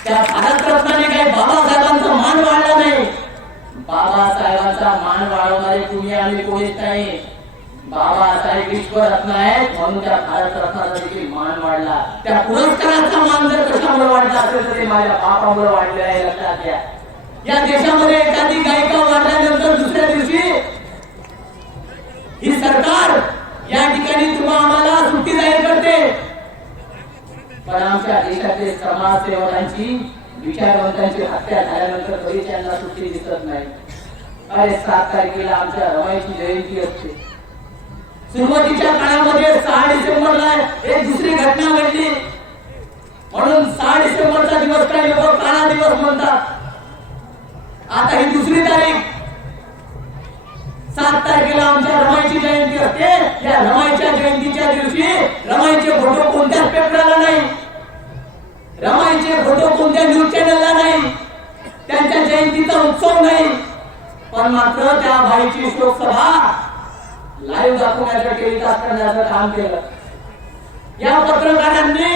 त्या भारतरत्नाने काही बाबासाहेबांचा मान वाढला नाही. बाबासाहेबांचा मान वाढवणारे तुम्ही आम्ही कोणीच नाही. बाबासाहेब विश्वरत्न आहेत म्हणून त्या भारतरत्नाचा देखील मान वाढला. त्या पुरस्काराचा मान जर कशामुळे वाढला असेल तर ते माझ्या बापामुळे वाढले आहे. लक्षात घ्या, या देशामध्ये एखादी गायिका वाढल्यानंतर दुसऱ्या दिवशी ही सरकार या ठिकाणी तुम्हा आम्हाला सुट्टी जाहीर करते. पण आमच्या देशातील समाजसेवकांची विचारवंतांची हत्या झाल्यानंतर कधी त्यांना सुट्टी दिसत नाही. अरे 7 तारखेला आमच्या रमाईची जयंती असते. सुरुवातीच्या काळामध्ये 6 डिसेंबरला एक दुसरी घटना घडली म्हणून 6 डिसेंबरचा दिवस काही लोक काळा दिवस म्हणतात. आता ही दुसरी तारीख, 7 तारखेला आमच्या रमाईची जयंती असते. या रमाईच्या जयंतीच्या दिवशी रमाईचे फोटो कोणत्याच पेपरला नाही, रमाईचे फोटो कोणत्या न्यूज चॅनलला नाही, त्यांच्या जयंतीचा उत्सव नाही. पण मात्र त्या बाईची शोकसभा लाईव्ह दाखवण्याचं टेलिकास्ट करण्याचं काम केलं. या पत्रकारांनी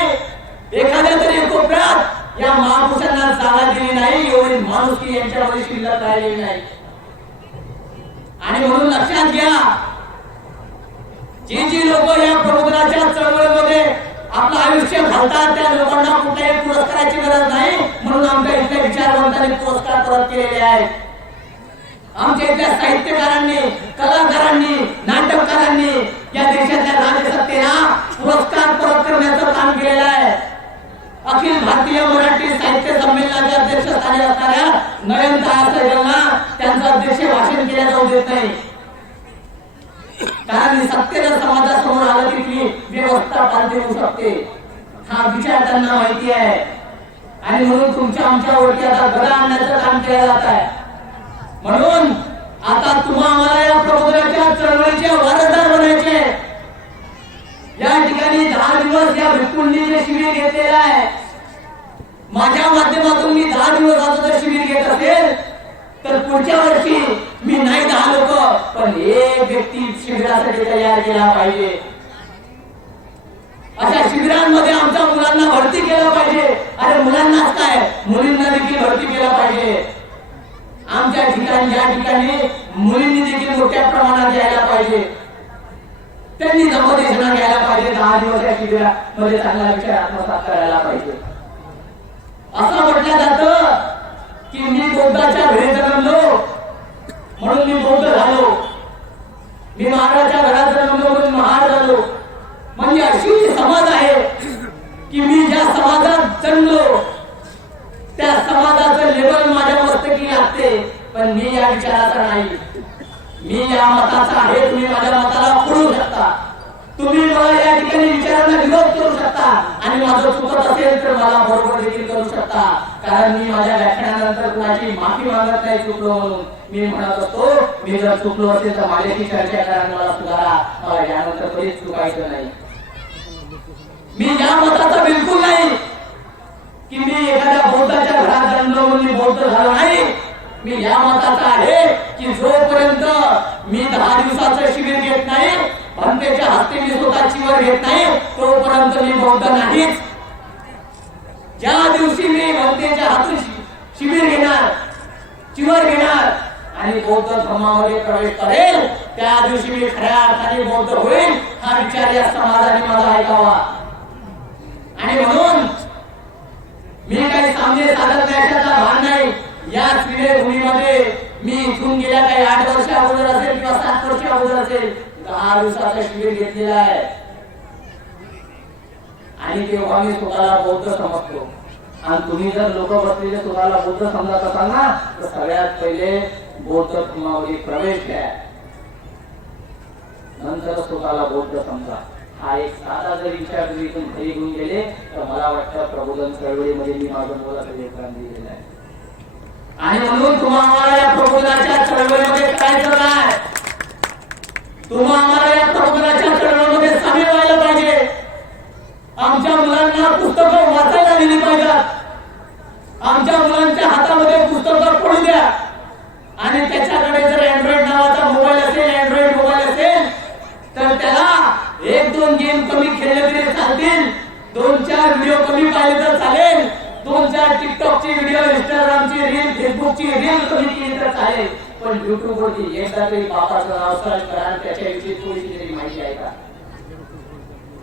एखाद्या तरी कोपऱ्यात या महापुरुषांना जागा दिली नाही. एवढी माणुसकी यांच्यामध्ये शिल्लक राहिलेली नाही. आणि म्हणून लक्षात घ्या, जी लोक या प्रबोधनाच्या चळवळीमध्ये आपलं आयुष्य घालतात त्या लोकांना कुठल्याही पुरस्काराची गरज नाही. म्हणून आमच्या इथल्या विचारवंतांनी पुरस्कार परत केलेले आहेत. आमच्या इथल्या साहित्यकारांनी, कलाकारांनी, नाटककारांनी या देशाच्या राजसत्तेला पुरस्कार परत करण्याचं काम केलेलं आहे. अखिल भारतीय मराठी साहित्य संमेलनाच्या अध्यक्षस्थानी असणाऱ्या नयनतारा सहगलना त्यांचं अध्यक्ष भाषण केलं जाऊ देत नाही. कारण सत्य जर समाजासमोर आलं की ती व्यवस्था पालटी होऊ शकते हा विचार त्यांना माहिती आहे. आणि म्हणून तुमच्या आमच्यावरती आता गदा आणण्याचं काम केलं जात आहे. म्हणून आता तुम्हा आम्हाला या प्रबोधनाच्या चळवळीचे वारसदार बनायचे. या ठिकाणी 10 दिवस या भिक्खूंनी जे शिबिर घेतलेलं आहे, माझ्या माध्यमातून मी 10 दिवस जर शिबिर घेत असेल तर पुढच्या वर्षी मी नाही 10 लोक पण एक व्यक्ती शिबिरासाठी तयार केला पाहिजे. अशा शिबिरांमध्ये आमच्या मुलांना भरती केलं पाहिजे. अरे मुलांनाच काय, मुलींना देखील भरती केलं पाहिजे. आमच्या ठिकाणी या ठिकाणी मुलींनी देखील मोठ्या प्रमाणात यायला पाहिजे. त्यांनी नवोदिशना घ्यायला पाहिजे. 10 दिवस या शिबिरामध्ये चांगला विचार आत्मसात करायला पाहिजे. असं म्हटलं जातं की मी बौद्धाच्या घरी जन्मलो म्हणून मी बौद्ध झालो, मी महाराजाच्या घरात जन्मलो म्हणून महार झालो. म्हणजे अशी समाज आहे की मी ज्या समाजात जन्मलो त्या समाजाचं लेबल माझ्या मस्तकी लागते. पण मी या विचाराचा नाही, मी या मताचा आहे. तुम्ही माझ्या मताला फोडू शकता, तुम्ही मला या ठिकाणी विचारांना विरोध करू शकता आणि माझं चुकत असेल तर मला बरोबर देखील करू शकता. कारण मी माझ्या व्याख्यानानंतर कुणाची माफी मागत नाही चुकलो म्हणून. मी म्हणत असतो मी जर चुकलो असेल तर माझ्याशी चर्चा करा, मला सुधारा, मला यानंतर कधीच चुकायचं नाही. मी या मताचा बिलकुल नाही की मी एखाद्या बौद्धाच्या घरात जन्मलो म्हणून मी बौद्ध झालो नाही. मी या मताचा आहे की जोपर्यंत मी 10 दिवसाचं शिबिर घेत नाही, भंतेच्या हस्ते मी स्वतःची वर घेत नाही, तोपर्यंत मी बौद्ध नाहीच. ज्या दिवशी मी भंतेच्या हातून शिबिर घेणार, चिवर घेणार आणि बौद्ध धर्मामध्ये प्रवेश करेल त्या दिवशी मी खऱ्या अर्थाने बौद्ध होईल. हा विचार या समाजाने माझा ऐकावा. आणि म्हणून मी काही सामने साधत नाही भान नाही. या भूमीमध्ये मी इथून गेल्या काही 8 वर्ष अगोदर असेल किंवा 7 वर्ष अगोदर असेल 10 दिवसाचा शिबिर घेतलेला आहे. आणि तेव्हा मी स्वतःला बौद्ध समजतो. आणि तुम्ही जर लोक बसलेले तुम्हाला बौद्ध समजत असाल ना, तर सगळ्यात पहिले बौद्ध धर्मामध्ये प्रवेश घ्या, नंतर स्वतःला बौद्ध समजा. हा एक साधा जर विचार जरी इथून घरी घेऊन गेले तर मला वाटतं प्रबोधन चळवळीमध्ये मी माझं मोलाचं योगदान दिलेलं आहे. आणि म्हणून तुम्हाला या प्रबोधनाच्या चळवळीमध्ये करायचं काय, तुम्हाला या प्रबोधनाच्या चळवळीमध्ये सामील व्हायला पाहिजे. आमच्या मुलांना पुस्तकं वाचायला दिली पाहिजेत, आमच्या मुलांच्या हातामध्ये पुस्तकं पडू द्या. आणि त्याच्याकडे जर अँड्रॉइड नावाचा मोबाईल असेल, अँड्रॉइड मोबाईल असेल, तर त्याला 1-2 गेम कमी खेळले तरी चालतील, 2-4 व्हिडिओ कमी पाहिले तर चालेल, 2-4 टिकटॉकची व्हिडिओ, इंस्टाग्रामची रील, फेसबुकची रील कमी केली तर चालेल. पण युट्यूब वरती एकदा तरी बाबाचं नाव सर्च करा आणि त्याच्याविषयी थोडीशी तरी माहिती आहे का.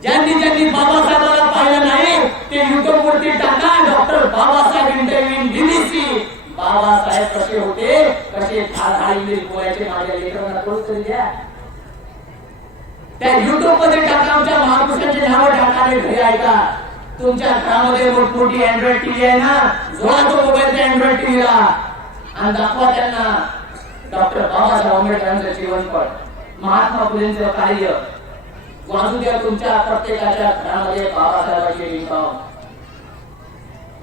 ज्यांनी बाबासाहेबांना पाहिलं नाही ते युट्यूब वरती टाका, doctor Babasaheb interview in BBC. Babasaheb कसे होते, कसे झाड इंग्लिश बोलायचे, माझ्या लेकरांना कळू तरी द्या. त्या युट्यूब मध्ये टाका, आमच्या महापुरुषांची नावं टाका आणि घरी ऐका. तुमच्या घरामध्ये मोठमोठी अँड्रॉइड टीव्ही आहे ना, जोडा तो मोबाईल त्या अँड्रॉइड टीव्हीला आणि दाखवा त्यांना डॉक्टर बाबासाहेब आंबेडकरांचं जीवनपट, महात्मा फुलेंचं कार्य वाजू द्या. तुमच्या प्रत्येकाच्या घरामध्ये बाबासाहेबांचे लिंगाव,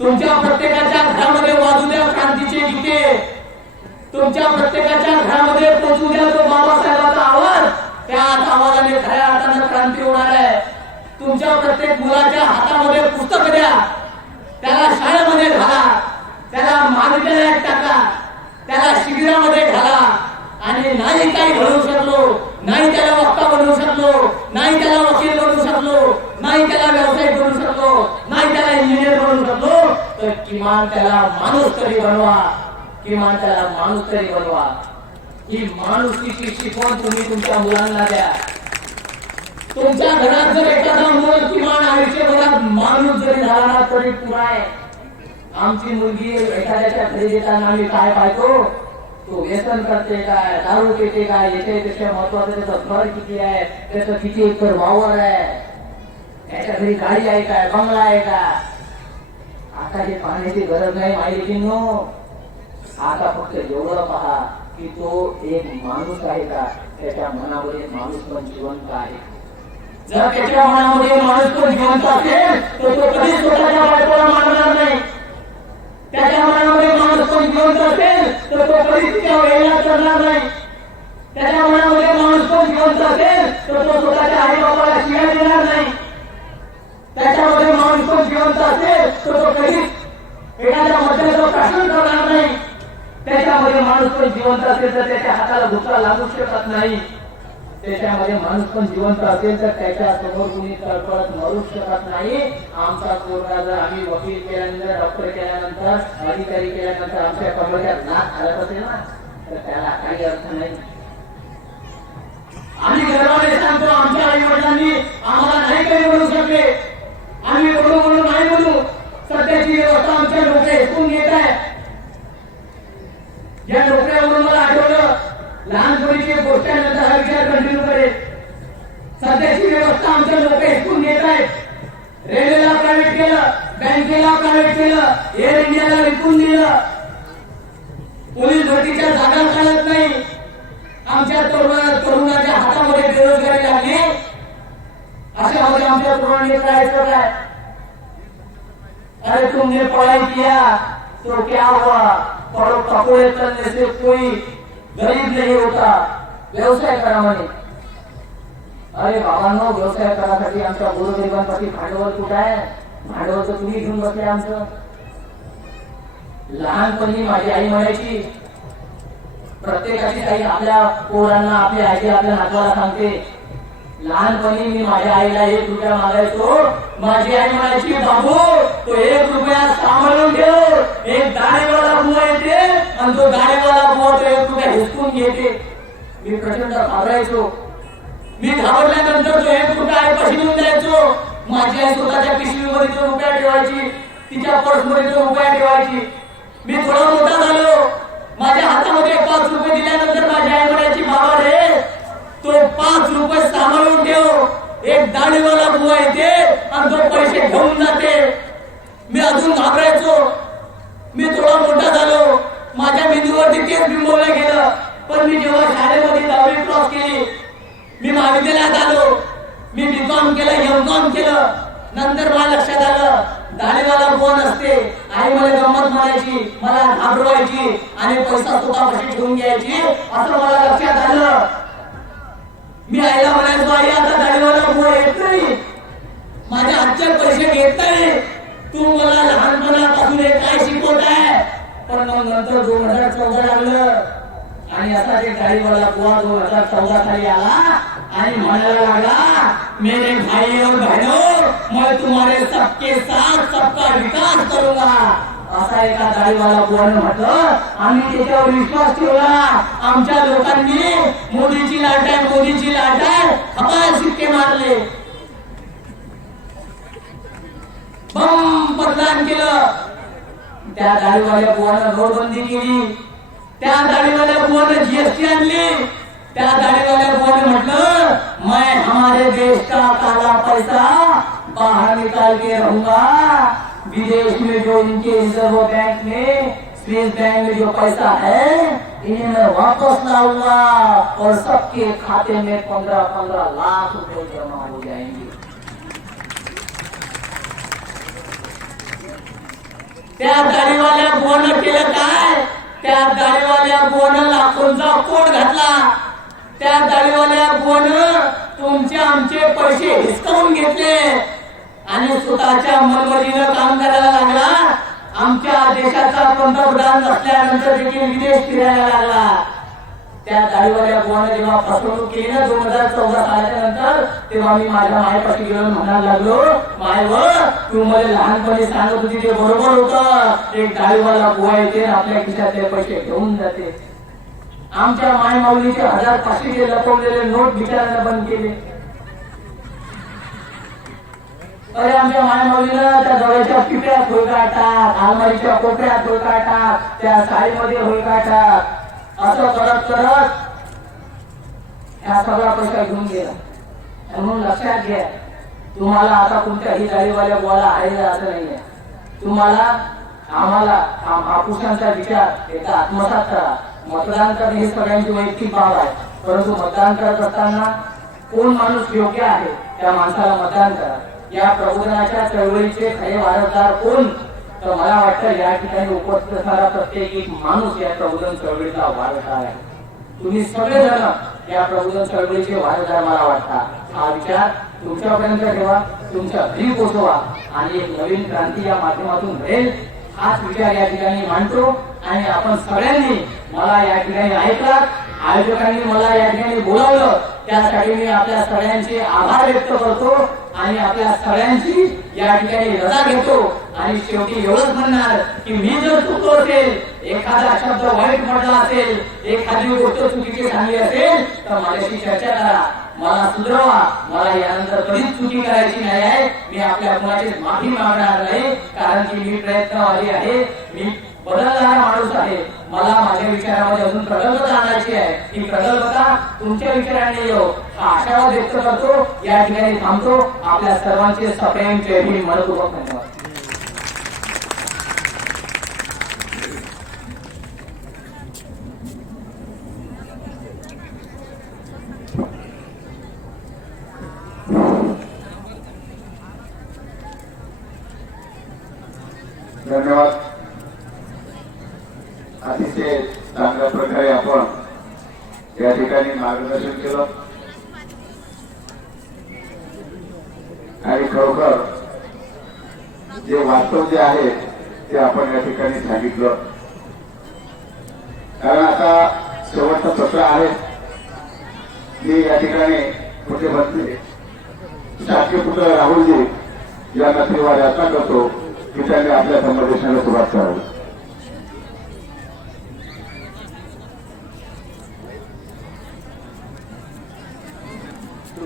तुमच्या प्रत्येकाच्या घरामध्ये वाजू द्या क्रांतीचे गीते, तुमच्या प्रत्येकाच्या घरामध्ये पोचू द्या तो बाबासाहेबांचा आवाज. त्याच आवाजाने खऱ्या अर्थानं क्रांती होणार आहे. तुमच्या प्रत्येक मुलाच्या हातामध्ये पुस्तक द्या, त्याला शाळेमध्ये घाला, त्याला महाविद्यालयात टाका, त्याला शिबिरामध्ये घाला. आणि नाही काही घडवू शकलो, नाही त्याला वक्ता बनवू शकलो, नाही त्याला वकील बनवू शकलो, नाही त्याला व्यावसायिक बनवू शकलो, नाही त्याला इंजिनियर बनवू शकलो, तर किमान त्याला माणूस तरी बनवा, किमान त्याला माणूस तरी बनवा. ही माणुसकीची शिकवण तुम्ही तुमच्या मुलांना द्या. तुमच्या घरात जर एखादा मुलं किमान आयुष्यभरात माणूस जरी झाला तरी पुरा आहे. आमची मुलगी एखाद्याच्या घरी देताना आम्ही काय पाहतो, तो व्यसन करते काय, दारू पिते काय, याच्यापेक्षा महत्वाचं त्याचं घर किती आहे, त्याचं किती एकर वावर आहे, त्याच्या घरी गाडी आहे काय, बंगला आहे का. आता हे पाहण्याची गरज नाही माहिती नो. आता फक्त एवढं पहा की तो एक माणूस आहे का, त्याच्या मनामध्ये माणूस पण जिवंत आहे. जर त्याच्या मनामध्ये माणूस पण जिवंत असेल तर तो कधीच स्वतःच्या बायकोला मारणार नाही. त्याच्या मनामध्ये माणूस पण जिवंत असेल तर तो कधीच तिच्या वेळेला करणार नाही. त्याच्या मनामध्ये माणूस पण जिवंत असेल तर तो स्वतःच्या आई बाबाला शिव्या देणार नाही. त्याच्यामध्ये माणूस पण जिवंत असेल तर तो कधीच एखाद्या मद्याचं प्राशन करणार नाही. त्याच्यामध्ये माणूस पण जिवंत असेल तर त्याच्या हाताला धोका लागू शकत नाही. त्याच्यामध्ये माणूस पण जिवंत असेल तर त्याच्या समोर कुणी तळपळत मरू शकत नाही. आमचा पोरगा जर आम्ही वकील केल्यानंतर, डॉक्टर केल्यानंतर, अधिकारी केल्यानंतर आमच्या कमरेच्यात नाक हलत असेल ना, तर त्याला काही अर्थ नाही. आम्ही गर्वाने सांगतो आमच्या आई वडिलांनी आम्हाला नाही काही बनवू शकले, आम्ही बनू म्हणून नाही बनू. सध्याची व्यवस्था आमच्या डोक्यात हेचून घेत आहे. या डोक्यावरून मला आठवलं लहानपणीची गोष्ट आहे, नंतर हा विचार कंटिन्यू करेल. सध्याची व्यवस्था आमच्या लोक हिसकून घेत आहेत. रेल्वेला प्रायव्हेट केलं, बँकेला प्रायव्हेट केलं, एअर इंडियाला विकून दिलं, पोलीस भरतीच्या जागा काढत नाही. आमच्या तरुणाच्या हातामध्ये बेरोजगारी लागली. अशामध्ये आमच्या तरुणांनी करायचं काय. अरे तुमने पढ़ाई किया तो क्या हुआ, कपड़े चलने से कोई गरीब नहीं होता, व्यवसाय करा म्हणे. अरे बाबांनो, व्यवसाय करासाठी आमच्या गोरगरिबांसाठी भांडवल कुठं आहे. भांडवल तर तुम्ही घेऊन बसले आमचं. लहानपणी माझी आई म्हणायची, प्रत्येकाची आई आपल्या पोरांना, आपल्या आईची आपल्या नातवाला सांगते. लहानपणी मी माझ्या आईला 1 रुपया मागायचो, माझी आई म्हणायची बाबू तो 1 रुपया सांभाळून ठेव, एक दाढेवाला बुवा येते आणि तो दाढेवाला बुवा तो 1 रुपया हिसकून घेते. मी प्रचंड घाबरायचो. मी घाबरल्यानंतर तो 1 रुपया आईपाशी देऊन द्यायचो. माझी आई स्वतःच्या पिशवीमध्ये तो रुपया ठेवायची, तिच्या पर्समध्ये तो रुपया ठेवायची. मी थोडा मोठा झालो, माझ्या हातामध्ये 5 रुपये दिल्यानंतर माझी आई म्हणायची बाबा रे तो 5 रुपये सांभाळून ठेव, एक दाढीवाला बुवा येते आणि तो पैसे घेऊन जाते. मी अजून घाबरायचो. मी थोडा मोठा झालो, माझ्या मेंदूवरती तेच बिंबवलं गेलं. पण मी जेव्हा शाळेमध्ये 10वी क्रॉस केली, मी महाविद्यालयात आलो, मी बीकॉम केलं, एमकॉम केलं. नंतर मला लक्षात आलं दाढीवाला कोण असते. आई मला गंमत म्हणायची, मला घाबरवायची आणि पैसा स्वतःपाशी ठेवून घ्यायची, असं मला लक्षात आलं. मी आईला म्हणायचो, आई आता दाढीवाला कोण येत नाही, माझ्या हातचे पैसे घेत नाही, तू मला लहानपणापासून काय शिकवत आहे. पण मग नंतर 2014 लागलं आणि असा एक दाढीवाला बुवा 2014 साली आला आणि म्हणायला लागला, मेरे भाई और बहनों, मैं तुम्हारे सबके साथ सबका विकास करूंगा. असा एका दाढीवाला बुवाने म्हटलं. आम्ही त्याच्यावर विश्वास ठेवला. आमच्या लोकांनी मोदीची लाट आहे, मोदीची लाट आहे, खपाल शिक्के मारले, बम मतदान केलं. त्या दाढीवाल्या बुवानं नोटबंदी केली, त्या दाढीवाल्या बुवानं जीएसटी आणली. त्या दाढ़ीवाले बोले मतलब मैं हमारे देश का काला पैसा बाहर निकाल के रहूंगा, विदेश में जो इनके रिजर्व बैंक में स्विस बैंक में जो पैसा है इन्हें मैं वापस लाऊंगा और सबके खाते में 15-15 लाख रुपए जमा हो जाएंगे. त्या दाढीवाल्या बुवानं केलं काय? त्या दाढीवाल्या बुवानं लाखोंचा कोट घातला. त्या दाढीवाल्या बुवानं तुमचे आमचे पैसे हिसकावून घेतले आणि स्वतःच्या मनमर्जीनं काम करायला लागला. आमच्या देशाचा पंतप्रधान असल्यानंतर देखील विदेश फिरायला लागला. त्या दाढीवाल्या बुवानं जेव्हा फसवणूक केली ना 2014 सालाच्या नंतर, तेव्हा मी माझ्या मायेपाशी गेलो, म्हणायला लागलो, मायवर तू मला लहानपणी सांगत होती ते बरोबर होतं. एक दाढीवाला बुवा येते आपल्या खिशातले पैसे घेऊन जाते. आमच्या माय माऊलीचे 1000-500 लपवलेले नोट बिचारायला बंद केले. अरे आमच्या माय माऊलीनं त्या जवळच्या पिप्यात होय काढतात, अलमारीच्या कोपऱ्यात होय काढतात, त्या साडीमध्ये होय काढतात. असं करत करत ह्या सगळा पैसा घेऊन गेला. म्हणून लक्षात घ्या, तुम्हाला आता कोणत्याही दाढीवाल्या बुवाला आहे असं नाहीये. तुम्हाला आम्हाला महापुरुषांचा विचार एका आत्मसात करा. मतदान करणे ही सगळ्यांची वैयक्तिक बाब आहे, परंतु मतदान करत असताना कोण माणूस योग्य आहे त्या माणसाला मतदान करा. या प्रबोधनाच्या चळवळीचे खरे वारसदार कोण? तर मला वाटतं या ठिकाणी उपस्थित असणारा प्रत्येक एक माणूस या प्रबोधन चळवळीचा वारसदार आहे. तुम्ही सगळेजण या प्रबोधन चळवळीचे वारसदार मला वाटतात. हा विचार तुमच्यापर्यंत ठेवा, तुमच्या घरी पोचवा आणि एक नवीन क्रांती या माध्यमातून घडेल हाच विचार या ठिकाणी मांडतो. आणि आपण सगळ्यांनी मला या ठिकाणी ऐकलात, आयोजकांनी मला या ठिकाणी बोलावलं, त्यासाठी मी आपल्या सगळ्यांचे आभार व्यक्त करतो आणि आपल्या सगळ्यांची या ठिकाणी रजा घेतो. आणि शेवटी एवढंच म्हणणार की मी जर चुकलो असेल, एखादा शब्द वाईट म्हटला असेल, एखादी गोष्ट चुकीची सांगली असेल तर माझ्याशी चर्चा करा, मला सुधरवा. मला यानंतर कधीच चुकी करायची नाही आहे. मी आपल्या कुणाची माफी मागणार नाही, कारण की मी प्रयत्नवादी आहे, मी बदलणारा माणूस आहे. मला माझ्या विचारामध्ये अजून प्रगल्भता आणायची आहे. ही प्रगल्भता तुमच्या विचाराने येऊ हा आशावाद व्यक्त करतो. या ठिकाणी थांबतो. आपल्या सर्वांचे सप्रेम जय भीम, मनपूर्वक धन्यवाद. धन्यवाद. अतिशय चांगल्या प्रकारे आपण या ठिकाणी मार्गदर्शन केलं आणि खरोखर जे वास्तव जे आहे ते आपण या ठिकाणी सांगितलं. कारण आता शेवटचं सत्र आहे. मी या ठिकाणी पुढे बसले शासकीय पुत्र राहुलजी यांना तीव्र याचना करतो की त्यांनी आपल्या संदेशाला सुरुवात करावी.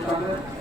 सांगत